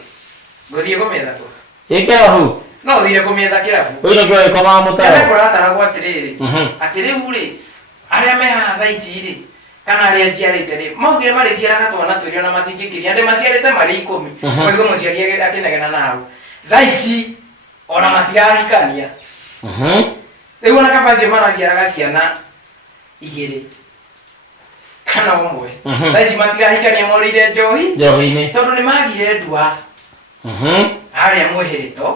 ngũthiĩ kũmĩetha kũ ĩkĩrabu no thire kũmĩetha kĩrabu ũyũ nĩkĩo ĩkomaga mũtaro kũrataragwo atĩrĩrĩ atĩ rĩu rĩ arĩa me haha thaa ici rĩ kana arĩa njiarĩte rĩ maugire marĩciaraga twana twĩrĩ ona matingĩkĩria ndĩ maciarĩte marĩ 10 koguo mũciari akĩnegena na hau thaa ici ona matirahikania rĩu ona kaba acio maraciaraga ciana 2 kana ũmwe thaa ici matirahikania morĩire njohi-inĩ tondũ nĩ magire ndua haria mwĩhĩrĩto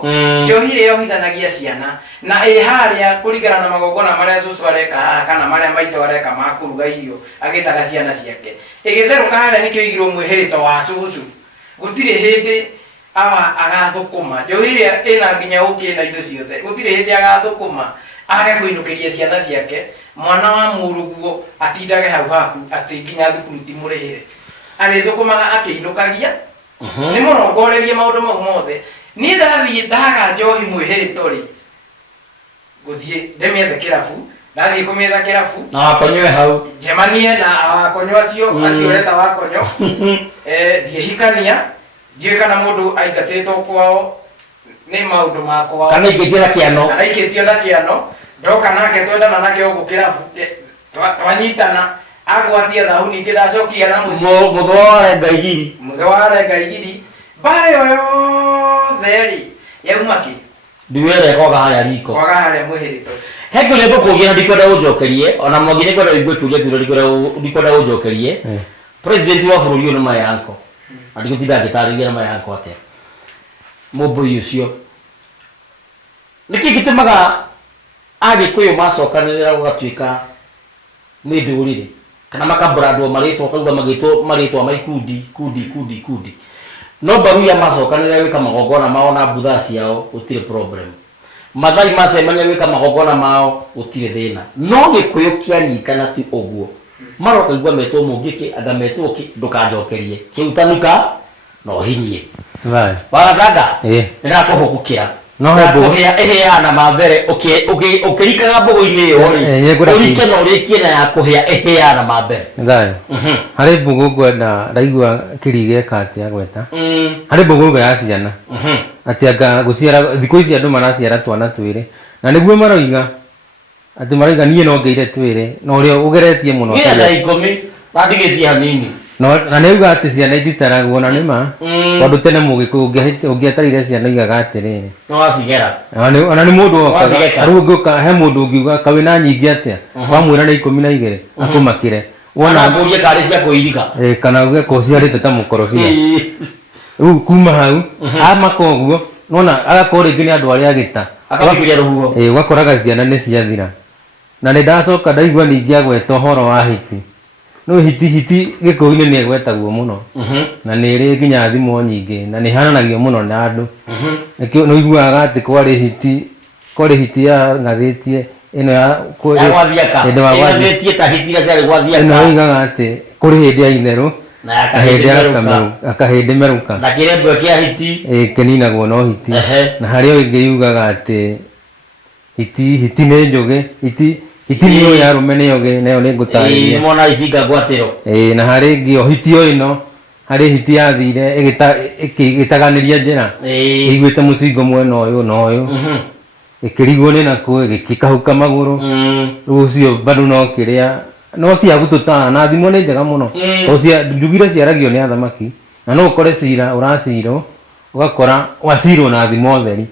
njohi ĩrĩa yohithanagia ciana na haria kũringana na magongona marĩa cucu areka haha kana marĩa maitũ areka ma kũruga irio agĩtaga ciana ciake ĩgĩtherũka haria nĩkĩo igirwo mwĩhĩrĩto wa cucu gũtirĩ hĩndĩ agathũkũma njohi ĩrĩa ĩna nginya ũkĩ na indo ciothe gũtirĩ hĩndĩ agathũkũma age kũinũkĩria ciana ciake mwana wa mũrũguo atindage hau haku atĩ nginya thukuru timũrĩhĩre arĩthũkũmaga akĩinũkagia nĩ mũrongorerie maũndũ mau mothe niĩ ndathiĩ ndaga njohi mwĩhĩrĩto rĩ ngũthiĩ ndĩmĩethe kĩrabu ndathiĩ kũmĩetha kĩrabu na wakonywe hau njemanie na wakonyo acio ureta wakonyo ndiehikania ndiũĩ kana mũndũ aingatĩtwo kwao nĩ maũndũ makwa kana ikĩtio na kĩano ndoka nake twendana nake ũguo kĩrabu twanyitana agwatia thau ningĩ ndacokia na mũthwa wa renga igiri mbara ĩyo yothe rĩ yauma ki ndiwere koga haria riko kwaga haria mwihirito heko lebo kugira ndikwenda ujokerie ona mwangi nikwenda igwe kuria kiro ndikwenda ujokerie president wa bururi no mai yanko andigutinda ngitariria na mai yanko atia mubui ucio niki gitumaga agikuyu macokanirira gugatuika ni ndurire kana makabrandwo maritwo kauga magitwo maikundi no baruya macokanirira wika magogona mao na butha ciao utire problem mathai macemania wika magogona mao utire thina no gikuyu kianyikana ti oguo maroka igwa metwo mungiki anga metwo ki ndukanjokerie kiutanuka no hinyie vai wagaga ndirakuhukukira no hebo ehea na mambere ukirikaga mbugu-ini yo ri urike no rikie na ya kuhia ehea na mambere vai hari mbugu ngwenda ndaigua kirige katia gweta hari mbugu ya ciana ati anga guciara thikũ ici andu maraciara twana twire na niguo maroiga ati maroiga nie no ngeire twire no ri ugeretie muno ngira 10 bandigitie hanini no na neuga ati ciana ititaragwo na nima tondu tene mugiku ungiatarire ciana igaga atiriri no acigera ona ni mundu aru nguka he mundu ungiuga kawina nyingi atia wamwira ni 12 akumakire wona ngurie kari cia kuiriga kana uge ko ciarite ta mukorofia kuma hau amakoguo nona agakore ngini andu aria gita akabikiria ruhugo wakoraga ciana ni ciathira na ni ndacoka ndaigua ningi agweta horo wa hiti no hiti gikuyu-ini ni gwetagwo muno na ni ri nginya thimo nyingi na ni hananagio muno na andu nikio no iguaga ati kwari hiti ya ngathĩtie ino ya ngathĩtie ta hitira ciarĩ gwathiaka no igaga ati kuri hindi ya itheru na akahindi meruka na kirembo kia hiti keninagwo no hiti na haria ingi yugaga ati hiti ni njugi hiti niyo ya rume niyo ge nayo ni ngutariria mona icinga gwatiro na hari ingi o hiti o ino hari hiti yathire igitaganiria njira iguite mucingo mwena uyu na uyu ikirigwo ni nakuo gikikahuka maguru rucio bado no kiria no cia gututana na thimo ni njega muno to cia njugire ciaragio ni athamaki na no ukore cira uraciro ugakora waciro na thimo theri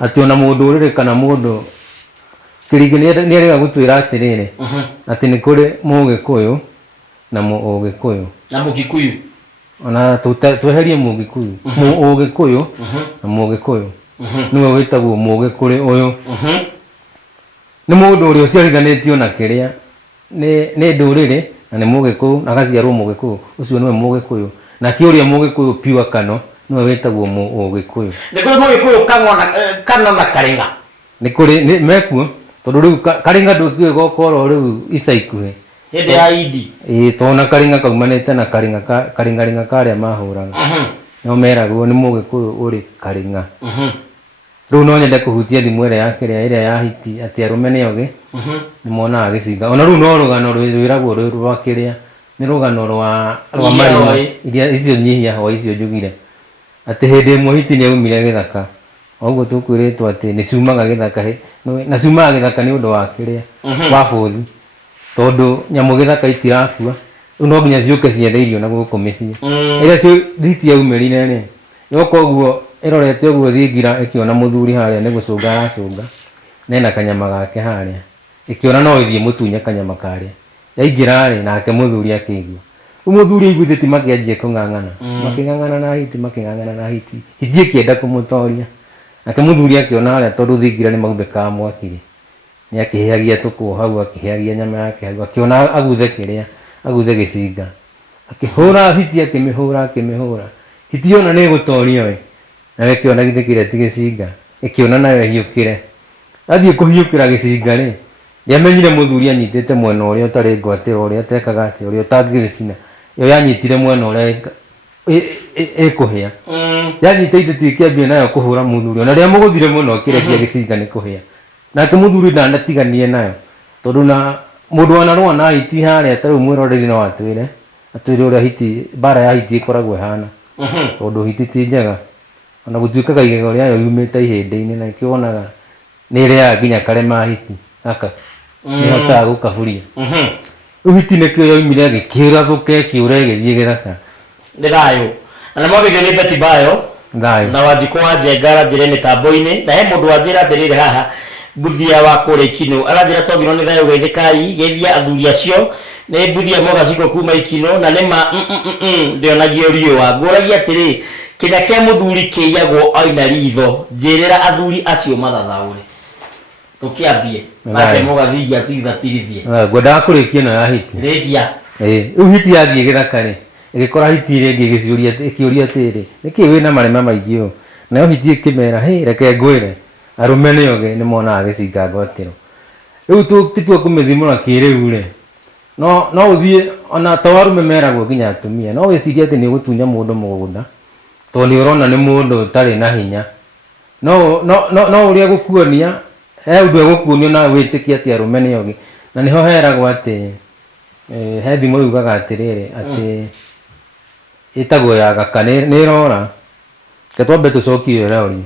ati ona mundu urire kana mundu kirigi ni arega gutwira atiriri ati ni kuri mugikuyu na mugikuyu na mugikuyu ona tweherie mugikuyu mugikuyu na mugikuyu niwe witagwo mugikuri uyu ni mundu uri uciarithanitio na kiria ni nduriri na ni mugikuyu na gaciarwo mugikuyu ucio niwe mugikuyu na kiuria mugikuyu piwa kano niwe witagwo mugikuyu ni kuri mugikuyu kana na karenga ni kuri mekuo tondu riu karinga ndukio gokoro riu ica ikuhe hindi ya idi tona karinga kaumanite na karinga karia mahuraga no meragwo ni mugikuyu uri karinga riu no nyende kuhutia thimu iria ya hiti ati arume niogi ni mona agicinga ona riu no rugano rwiragwo rwa kiria ni rugano rwa marima iria icio nyihia ho icio njugire ati hindi imwe hiti ni aumire githaka oguo tukwiritwo ati ni ciumaga githaka na ciumaga githaka ni undu wa kiria wa bothi tondu nyamu githaka itirakua no nginya ciuke cietheirio na guku micii iria cio thiti yaumirire ni yoko guo irorete uguo thingira ikiona muthuri haria ni gucunga aracunga nena kanyama gake haria ikiona no ithie mutunye kanyama karia yaingira ri nake muthuri akigua muthuri aiguithiti makianjie kung'ang'ana making'ang'ana na hiti hiti ikienda kumutoria nake muthuri akiona haria tondu thingira ni maumbikaga mwakiri ni akiheagia tukuo hau akiheagia nyama yake hau akiona aguthe gicinga akihura hiti akimihura hiti ona ni gutoria we nawe kiona githikire ti gicinga ikiona nayo hiukire athie kuhiukira gicinga ri ndiamenyire muthuri anyitite mwena uria utari ngwatiro uria tekaga ati uria utangiricina yo yanyitire mwena uria ikuhia yanyite iteti kiambia nayo kuhura muthuri ona ria muguthire muno kirekia gicinga ni kuhia nake muthuri ndanatiganie nayo tondu na mundu anarwa na hiti haria tari mwiroreri no atwire uria hiti bara ya hiti ikoragwo hana tondu hiti ti njega ona gutuikaga igego riayo yumite ihindi-ini na ikionaga ni ria nginya karema hiti aka ni hotaga gukaburia hiti nikio yoimire gikira thuke kiure githie githaka ndirayo na mwagithio ni beti bayo Thayo. Na Wanjikũ wa Njengara njĩre mĩtambo-inĩ na he mũndũ wanjĩra atĩrĩrĩ haha Mbuthia wa kũrĩa Ikino aranjĩra twagĩrĩirwo nĩ thayũ geithĩkai geithia athuri acio nĩ Mbuthia Mogaciko kuma Ikino na nĩma ndĩonagio riũa ngũragia atĩrĩ kĩrĩa kĩa mũthuri kĩiyagwo oina ritho njĩrĩra athuri acio mathathaũre tũkĩambie nake Mũgathigia tithatirithie ngwendaga kũrĩkia ĩno ya hiti rĩkia rĩu hiti yathiĩ gĩthaka-rĩ ĩgĩkora hiti ĩrĩa ĩngĩ ĩkĩũria atĩrĩ nĩkĩ wĩna marema maingĩ ũũ nayo hiti ĩkĩmera reke ngwĩre arũme nĩoge nĩmonaga gĩcinga ngotero rĩu titua kũmĩthimũra kĩrĩu-rĩ no ũthiĩ ona to arũme meragwo nginya atumia no wĩcirie atĩ nĩũgũtunya mũndũ mũgũnda tondũ nĩũrona nĩ mũndũ ũtarĩ na hinya no ũrĩa gũkuonia he ũndũ egũkuonio na wĩtĩkie atĩ arũme nĩoge na nĩho heragwo atĩ he thimo yugaga atĩrĩrĩ atĩ ĩtagwo ya gaka nĩrora ketwambe tũcokie ĩrorio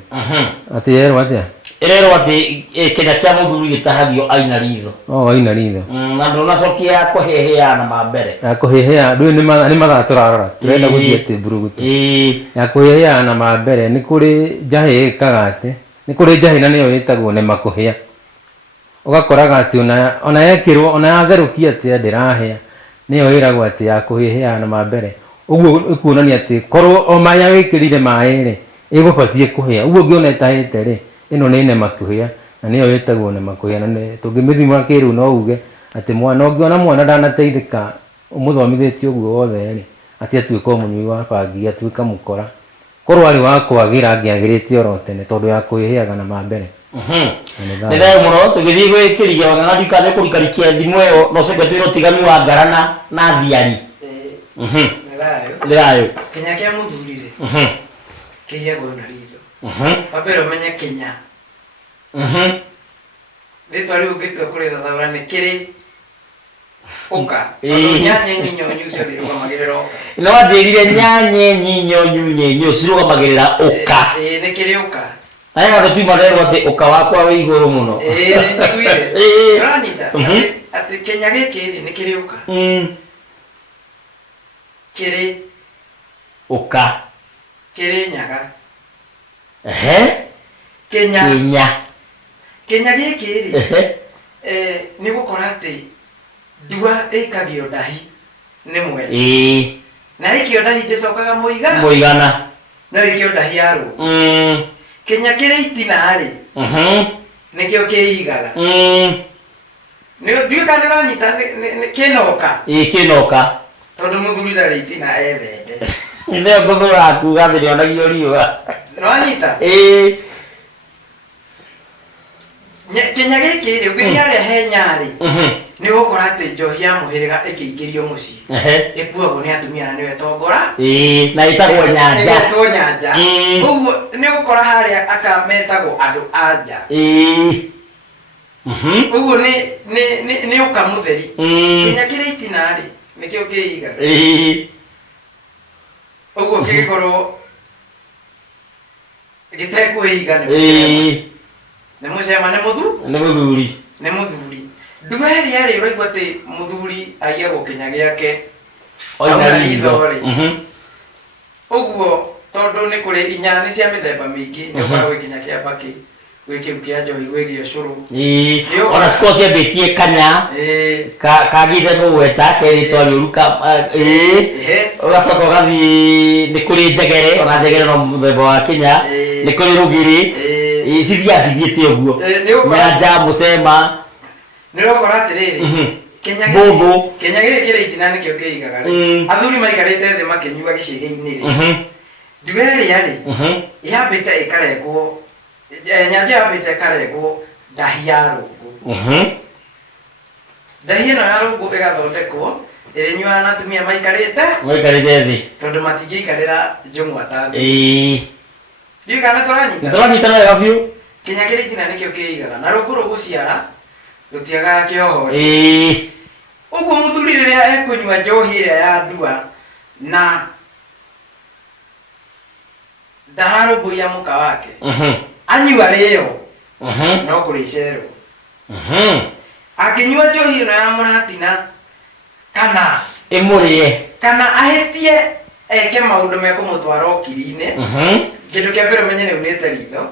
atĩ yerwo atĩa ĩrerwo atĩ kĩrĩa kĩa mũthuri gĩtahagio aina ritho aina ritho na ndũnacokia ya kũhĩhĩa na mambere ya kũhĩhĩa ndũĩ nĩ mathaa tũrarora tũrenda gũthiĩ atĩ mburugutu ya kũhĩhĩa na mambere nĩ kũrĩ njahĩ ĩkaga atĩ nĩ kũrĩ njahĩ na nĩyo ĩtagwo nĩ makũhĩa ũgakoraga atĩ ona yekĩrwo ona yatherũkia atĩ ndĩrahĩa nĩyo ĩragwo atĩ ya kũhĩhĩa na mambere ũguo ĩkuonania atĩ korwo o maĩ wĩkĩrire maĩ-rĩ ĩgũbatiĩ kũhĩa ũguo ũngĩona ĩtahĩte-rĩ ĩno nĩ nema kũhĩa na nĩyo ĩtagwo nema kũhĩa na tũngĩmĩthima kĩrĩu no uge atĩ mwana ũngĩona mwana ndanateithĩka ũmũthomithĩtie ũguo wothe-rĩ atĩ atuĩka mũnyui wa bangi atuĩka mũkora korwo arĩ wa kwagĩra angĩagĩrĩte oro tene tondũ ya kũhĩhĩaga na mambere nĩ thayũ mũno tũgĩthiĩ gwĩkĩria Wang'ang'a ndikane kũrikarikia thimũ ĩyo no coke twĩre ũtiganu wa Ngara na Thiari nĩ thayũ Kenya kĩa mũthuri-rĩ kĩiyagwo na ritho wambere ũmenye Kenya rĩtwa rĩu ũngĩtua kũrĩthathaũra nĩ kĩrĩ ũka nyanya nyinyo ciothe irũgamagĩrĩra ũka no wanjĩrire nyanya nyinyo cirũgamagĩrĩra ũka nĩ kĩrĩ ũka aya andũ tuma rero atĩ ũka wakwa wĩ igũrũ mũno nĩnjiguire ũranyita atĩ Kenya gĩkĩ-rĩ nĩ kĩrĩ ũka kĩrĩ ũka kĩrĩ nyaga Kenya gĩkĩ-rĩ nĩ gũkora atĩ ndua ĩikagio ndahi nĩ mweri na ĩikio ndahi ndĩcokaga mũigana no ĩikio ndahi yarwo Kenya kĩrĩ itina-rĩ nĩkĩo kĩigaga ndiũĩ kana nĩũranyita kĩnoka tondũ mũthuri ndarĩ itina ethende nĩyo ngũthũra kuga thĩ nĩonagio riũa nĩwanyita Kenya gĩkĩ-rĩ ũngĩthiĩ harĩa he Nyarĩ nĩ ũgũkora atĩ njohi ya mũhĩrĩga ĩkĩingĩrio mũciĩ ĩkuagwo nĩ atumia na nĩwe tongora na ĩtagwo Nyanja ũguo nĩ ũgũkora harĩa aka metagwo andũ anja ũguo nĩ ũka mũtheri Kenya kĩrĩ itina-rĩ nĩkĩo kĩigaga ũguo kĩgĩkorwo gĩtekwĩiga nĩ mũcema nĩ mũthuri ndua ĩrĩa-rĩ ũraigua atĩ mũthuri aiyagwo Kenya gĩake auna ritho-rĩ ũguo tondũ nĩ kũrĩ inya nĩ cia mĩthemba mĩingĩ nĩ ũkora gwĩ Kenya kĩa mbakĩ gwĩ kĩu kĩa njohi gwĩ gĩa ũcũrũ ona cikorwo ciambĩtie kanya kagĩte mũgweta kerĩtwa rĩũru ũgacoka ũgathiĩ nĩ kũrĩ njegere ona njegere no mũthemba wa Kenya nĩ kũrĩ rũgĩrĩ cithiĩte ũguo Nyanja mũcema nĩ ũrakora atĩrĩrĩ Kenya gĩkĩ kĩrĩ itina nĩkĩo kĩigaga-rĩ athuri maikarĩte thĩ makĩnyua gĩcĩgĩ-inĩ-rĩ ndua ĩrĩa-rĩ yambĩte ĩkarengwo Nyanja yambĩte ĩkarengwo ndahi ya rũngũ ndahi ĩno ya rũngũ ĩgathondekwo ĩrĩnyuaga na atumia maikarĩte thĩ tondũ matingĩikarĩra njũng'wa ta ndiũĩ kana tũranyitana wega biũ Kenya kĩrĩ itina nĩkĩo kĩigaga na rũngũ rũgũciara rũtiagaga kĩohori ũguo mũthuri rĩrĩa ekũnyua njohi ĩrĩa ya ndua na ndararũmbũiya mũka wake anyua rĩyo no kũrĩcerwo angĩnyua njohi ĩno ya mũratina kana ĩmũrĩe kana ahĩtie eke maũndũ mekũmũtwara okiri-inĩ Kindu kia mbere menye ni unite ritho.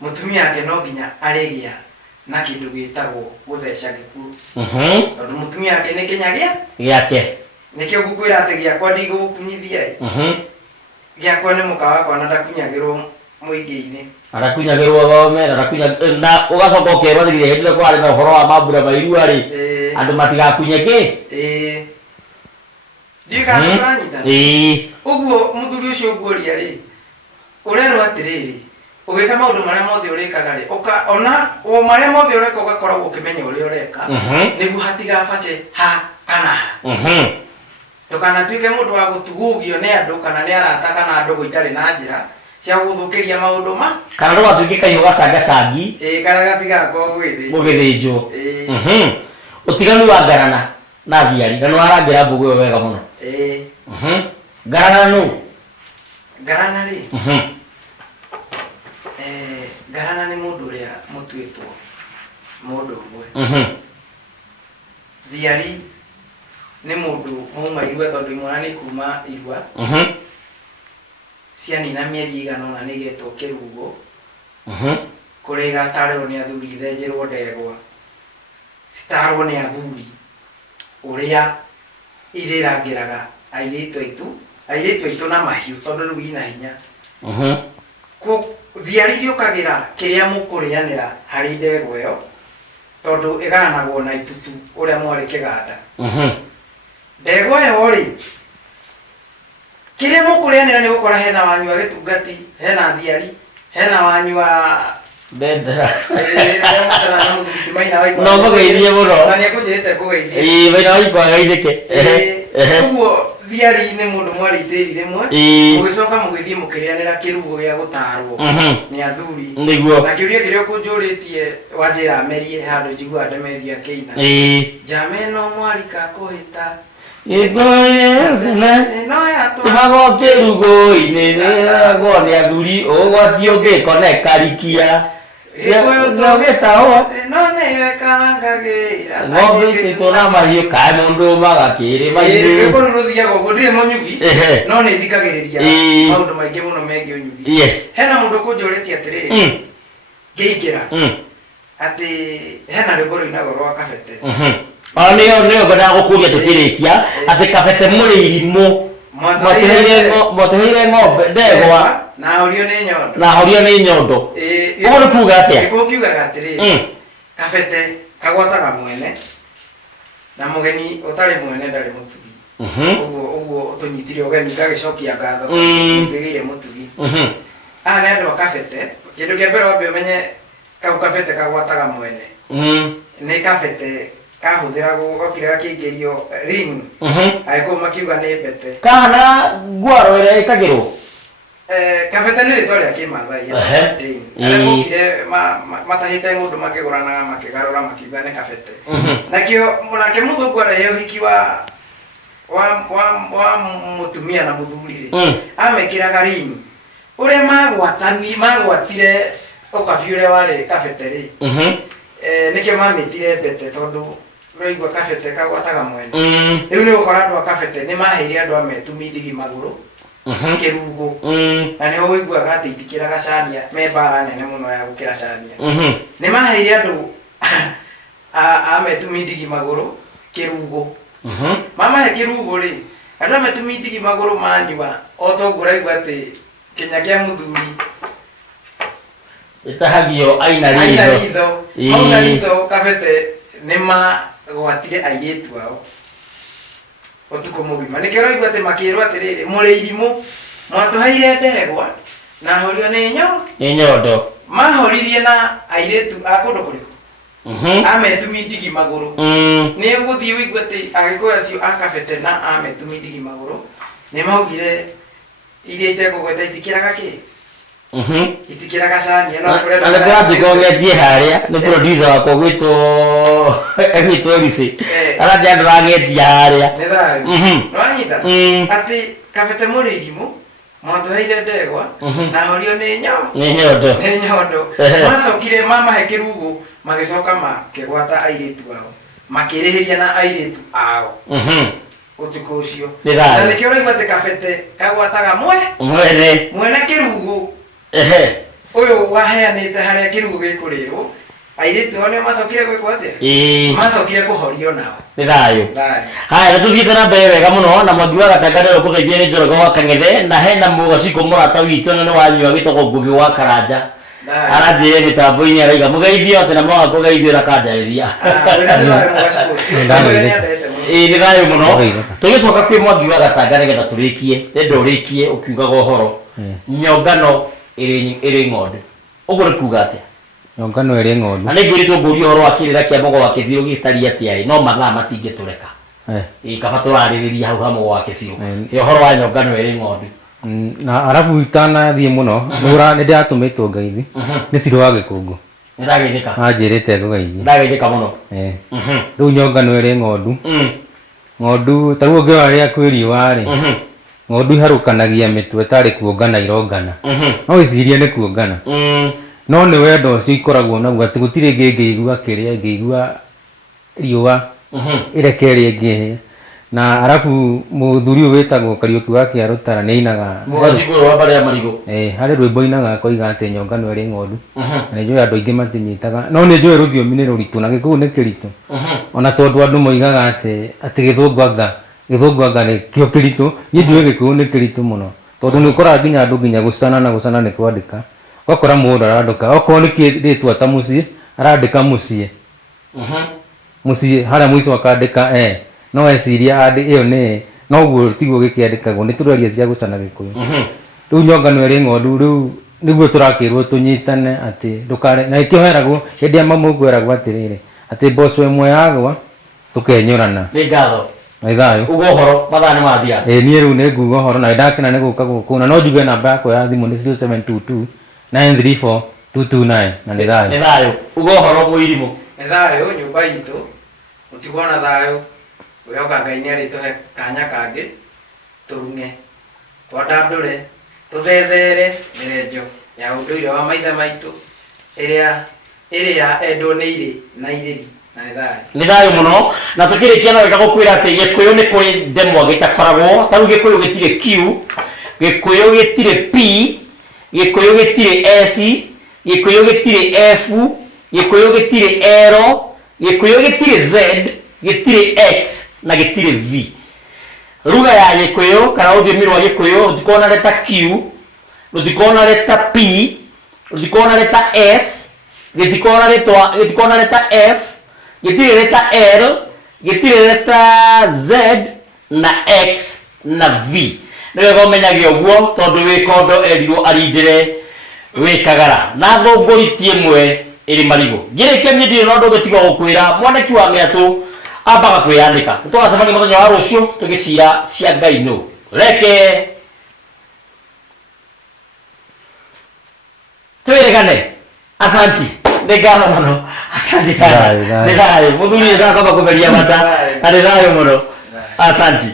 Mutumia yake no nginya aregia na kindu gitagwo gutheca gikuru. Tondu mutumia yake ni kinyagia giake. Nikio ngukwira ati giakwa ndigũkunyithia giakwa ni muka wakwa na ndakunyagirwo muingi-ini. Arakunyagirwo thome, na ugacoka ukerwo thirire hindi ko ari na uhoro wa mambura mairua ri andu matigakunye ki ndikanyita uguo muthuri ucio uguoria ri urerwo atiriri ugika maundu maria mothe urikaga ri ona o maria mothe ureka ugakoragwo ukimenya uria ureka niguo hatigabace ha kana ha ndukanatuike mundu wa gutugugio ni andu kana ni arata kana andu gwitari na njira cia guthukiria maundu ma kana ndo watuike kahiu gacanga cangi kana gatigako gugithinjwo utiganu wa ngarana na thiari na nwarangira mbugu yo wega muno ngarana nu ngarana ri ngarana ni mundu uria mutuitwo mundu umwe thiari ni mundu muma irua tondu imwana ni kuma irua cianina mieri igana ona nigetwo kirugo kuria igatarwo ni athuri ithenjerwo ndegwa citarwo ni athuri uria irirangiraga airitu aitu na mahiu tondu riu ina hinya thiari riukagira kiria mukurianira hari ndegwa iyo tondu iganagwo na itutu uria mwari kiganda ndegwa iyo ri kiria mukurianira ni gukora hena wanyu wa gitungati hena thiari hena wanyu wa Bendera. No mugeithie muno. Na niekujirite kugeithie. Baina wa ikwa geithike. Uguo thiari ni mundu mwarithiri rimwe. Ugicoka mugithie mukirianira kirugo gia gutarwo. Ni athuri. Niguo. Na kiuria kiria kunjuritie wanjira merie handu njigua ndemethia keina. Jameno mwarika kuhita. Tumago kirugo-ini nĩgwo nĩ athuri ũgwati ũngĩkone karikia ng'ombe icitwo na mahiũ kaĩ mũndũ magakĩrĩ mahiũ no nĩ thikagĩrĩria maũndũ maingĩ mũno megiĩ ũnyuthi. Hena mũndũ kũnjũrĩtie atĩrĩrĩ ngĩingĩra atĩ hena rwĩmbo rũinagwo rwa Kabete. Nĩyo ngwendaga gũkũria tũkĩrĩkia atĩ Kabete mũrĩ irimũ mwatũheire ng'ombe ndegwa na horio nĩ nyondo. Ũguo nĩ kuuga atĩa? Gĩkuũ kiugaga atĩrĩrĩ Kabete kagwataga mwene na mũgeni ũtarĩ mwene ndarĩ mũtugi. Ũguo tũnyitire ũgeni ngagĩcokia ngatho ngĩgĩire mũtugi. Aya nĩ andũ a Kabete. Kĩndũ kĩa mbere wambe ũmenye kau Kabete kagwataga mwene nĩ Kabete kahuthira gukira kĩingĩrio ring agĩkorwo makiuga nĩ mbete kana ngwaro ĩrĩa ĩkagĩrwo Kabete nĩ rĩtwa rĩa kĩmathai arĩa matahĩte mũndũ makĩgũranaga makĩgarũra makiuga nĩ Kabete. Nakĩo nake mũthũngũ arehe ũhiki wa mũtumia na mũthuri rĩ amekĩraga ring ũrĩa magwatire ũkabi ũrĩa warĩ Kabete rĩ nikio mametire mbete tondu roigwa Kabete kagwataga mwene. Riu ni gukora andu a Kabete ni maheire andu a metumi ndigi maguru kirugo na niho wiguaga ati itikira gacania me bara nene muno ya gukira cania. Ni maheire andu a metumi ndigi maguru kirugo mamahe kirugo ri andu a metumi ndigi maguru manyua otongura igwa ati kinya kia muthuri itahagio aina ritho aina ritho Kabete nima gwatire airetu ao otuko mugima nikio roigwa ati makirwo atiriri muri irimu mwatuheire ndegwa na horio ni nyondo mahoririe na airetu akundu kuriku ametumi ndigi maguru ni guthii wigwa ati agikuya acio a Kabete na ametumi ndigi maguru ni maugire iria itekugweta itikiraga ki itikiraga cania no kurenda na kwa tukogetie haria ni producer wako gwitwo Elise araja ndaragetia haria ni thayo no anyita ati Kabete muri irimu mwatuheire ndegwa na horio ni nyondo macokire mamahe kirugo magicoka makigwata airetu ao makirihiria na airetu ao utuku ucio Nĩ thayũ. na nikio raigua ati kabete kagwataga mwene kirugu uyu waheanite haria kirugu gikurirwo airitu one macokire gwikwo atia macokire kuhorio nao nĩ thayũ haya na tuthiĩte na mbere wega mũno na Mwangi wa Gatanga nĩ ũkũgeithia nĩ Njoroge wa Kang'ethe na hena mũgaciko mũrata witũ na nĩ wanyua wĩtagwo Ngugi wa Karanja aranjĩre mĩtambo-inĩ arauga mũgeithio atĩ na mwaga kũgeithio na kanjarĩria nĩ thayũ mũno tũgĩcoka kwĩ Mwangi wa Gatanga nĩgetha tũrĩkie nĩndĩ ũrĩkie ũkiugaga ũhoro nyongano ĩrĩ ng'ondu ũguo nĩ kuuga atĩa nyongano ĩrĩ ng'ondu na nĩ ngwĩrĩtwo ngũria ũhoro wa kĩrĩra kĩa Mũgo wa Kĩbiũ gĩtariĩ atĩa no mathaa matingĩtũreka kaba tũrarĩrĩria hau ha Mũgo wa Kĩbiũ ũhoro wa nyongano ĩrĩ ng'ondu na arabu itanathiĩ mũno nĩ ndĩratũmĩtwo ngeithi nĩ Ciro wa Gĩkũngũ nĩndageithĩka anjĩrĩte ngũgeithie ndageithĩka mũno rĩu nyongano ĩrĩ ng'ondu ng'ondu ta rĩu ũngĩrora rĩrĩa kwĩ riũa-rĩ ng'ondu iharũkanagia mĩtwe tarĩ kuongana irongana no wĩcirie nĩ kuongana no nĩ wendo ũcio ikoragwo naguo atĩ gũtirĩ ĩngĩ ĩngĩigua kĩrĩa ĩngĩigua riũa ĩreke ĩrĩa ĩngĩ na arabu mũthuri ũyũ wĩtagwo Kariũki wa Kĩarũtara nĩ ainaga harĩ rwĩmbo ainaga akoiga atĩ nyongano ĩrĩ ng'ondu na nĩ njũĩ andũ aingĩ matinyitaga no nĩ njũĩ rũthiomi nĩ rũritũ na Gĩkũyũ nĩ kĩritũ ona tondũ andũ moigaga atĩ Gĩthũngũ anga nĩkĩo kĩritũ niĩ njũĩ Gĩkũyũ nĩ kĩritũ mũno tondũ nĩ ũkoraga nginya andũ nginya gũcana nĩ kwandĩka ũgakora mũndũ arandĩka okorwo nĩ kĩrĩtwa ta mũciĩ arandĩka mũciĩ harĩa mũico akandĩka no eciria ĩyo nĩ noguo tiguo gĩkĩandĩkagwo nĩ tũreria cia gũcana Gĩkũyũ rĩu nyongano ĩrĩ ng'ondu rĩu nĩguo tũrakĩrwo tũnyitane atĩ ndũkare na ĩkĩoheragwo hĩndĩ ya mamu kwĩragwo atĩrĩrĩ atĩ mboco ĩmwe yagwa tũkenyũrana nĩ ngatho nĩ thayũ uga ũhoro mathaa nĩ mathia niĩ rĩu nĩ nguga ũhoro na ndakena nĩ gũka gũkũ na no njuge namba yakwa ya thimũ nĩ 0722 934 229 na nĩ thayũ nĩ thayũ uga ũhoro mũirimũ nĩ thayũ nyũmba itũ ũtigwo na thayũ wĩhoka Ngai nĩ arĩtũhe kanya kangĩ tũrung'e twandandũre tũthethere mĩrenjo ya ũndũire wa maithe maitũ ĩrĩa endwo nĩ irĩ na irĩri na nĩ thayũ mũno na tũkĩrĩkia no wega gũkwĩra atĩ Gĩkũyũ nĩ kũrĩ ndemwa gĩtakoragwo ta rĩu Gĩkũyũ gĩtirĩ Q Gĩkũyũ gĩtirĩ P Gĩkũyũ gĩtirĩ S Gĩkũyũ gĩtirĩ F Gĩkũyũ gĩtirĩ L Gĩkũyũ gĩtirĩ Z gĩtirĩ X na gĩtirĩ V lugha ya Gĩkũyũ kana rũthiomi rwa Gĩkũyũ rũtikoragwo na leta Q rũtikoragwo na leta P rũtikoragwo na leta S gĩtikoragwo na leta F gĩtirĩ leta L gĩtirĩ leta Z na X na V nĩ wega ũmenyage ũguo tondũ wĩ kondo erirwo arindĩre wĩ kagara na thũngũri ti ĩmwe ĩrĩ marigũ ngĩrĩkia niĩ ndirĩ na ũndũ ũngĩtiga gũkwĩra mwandĩki wa mĩatũ ambaga kwĩyandĩka nĩtũgacemania mũthenya wa rũciũ tũgĩcira cia Ngai nũ reke twĩrĩgane asanti nĩ ngatho mũno asanti sana nĩ thayũ mũthuri nĩ ndakamba kũmeria mata na nĩ thayũ mũno asanti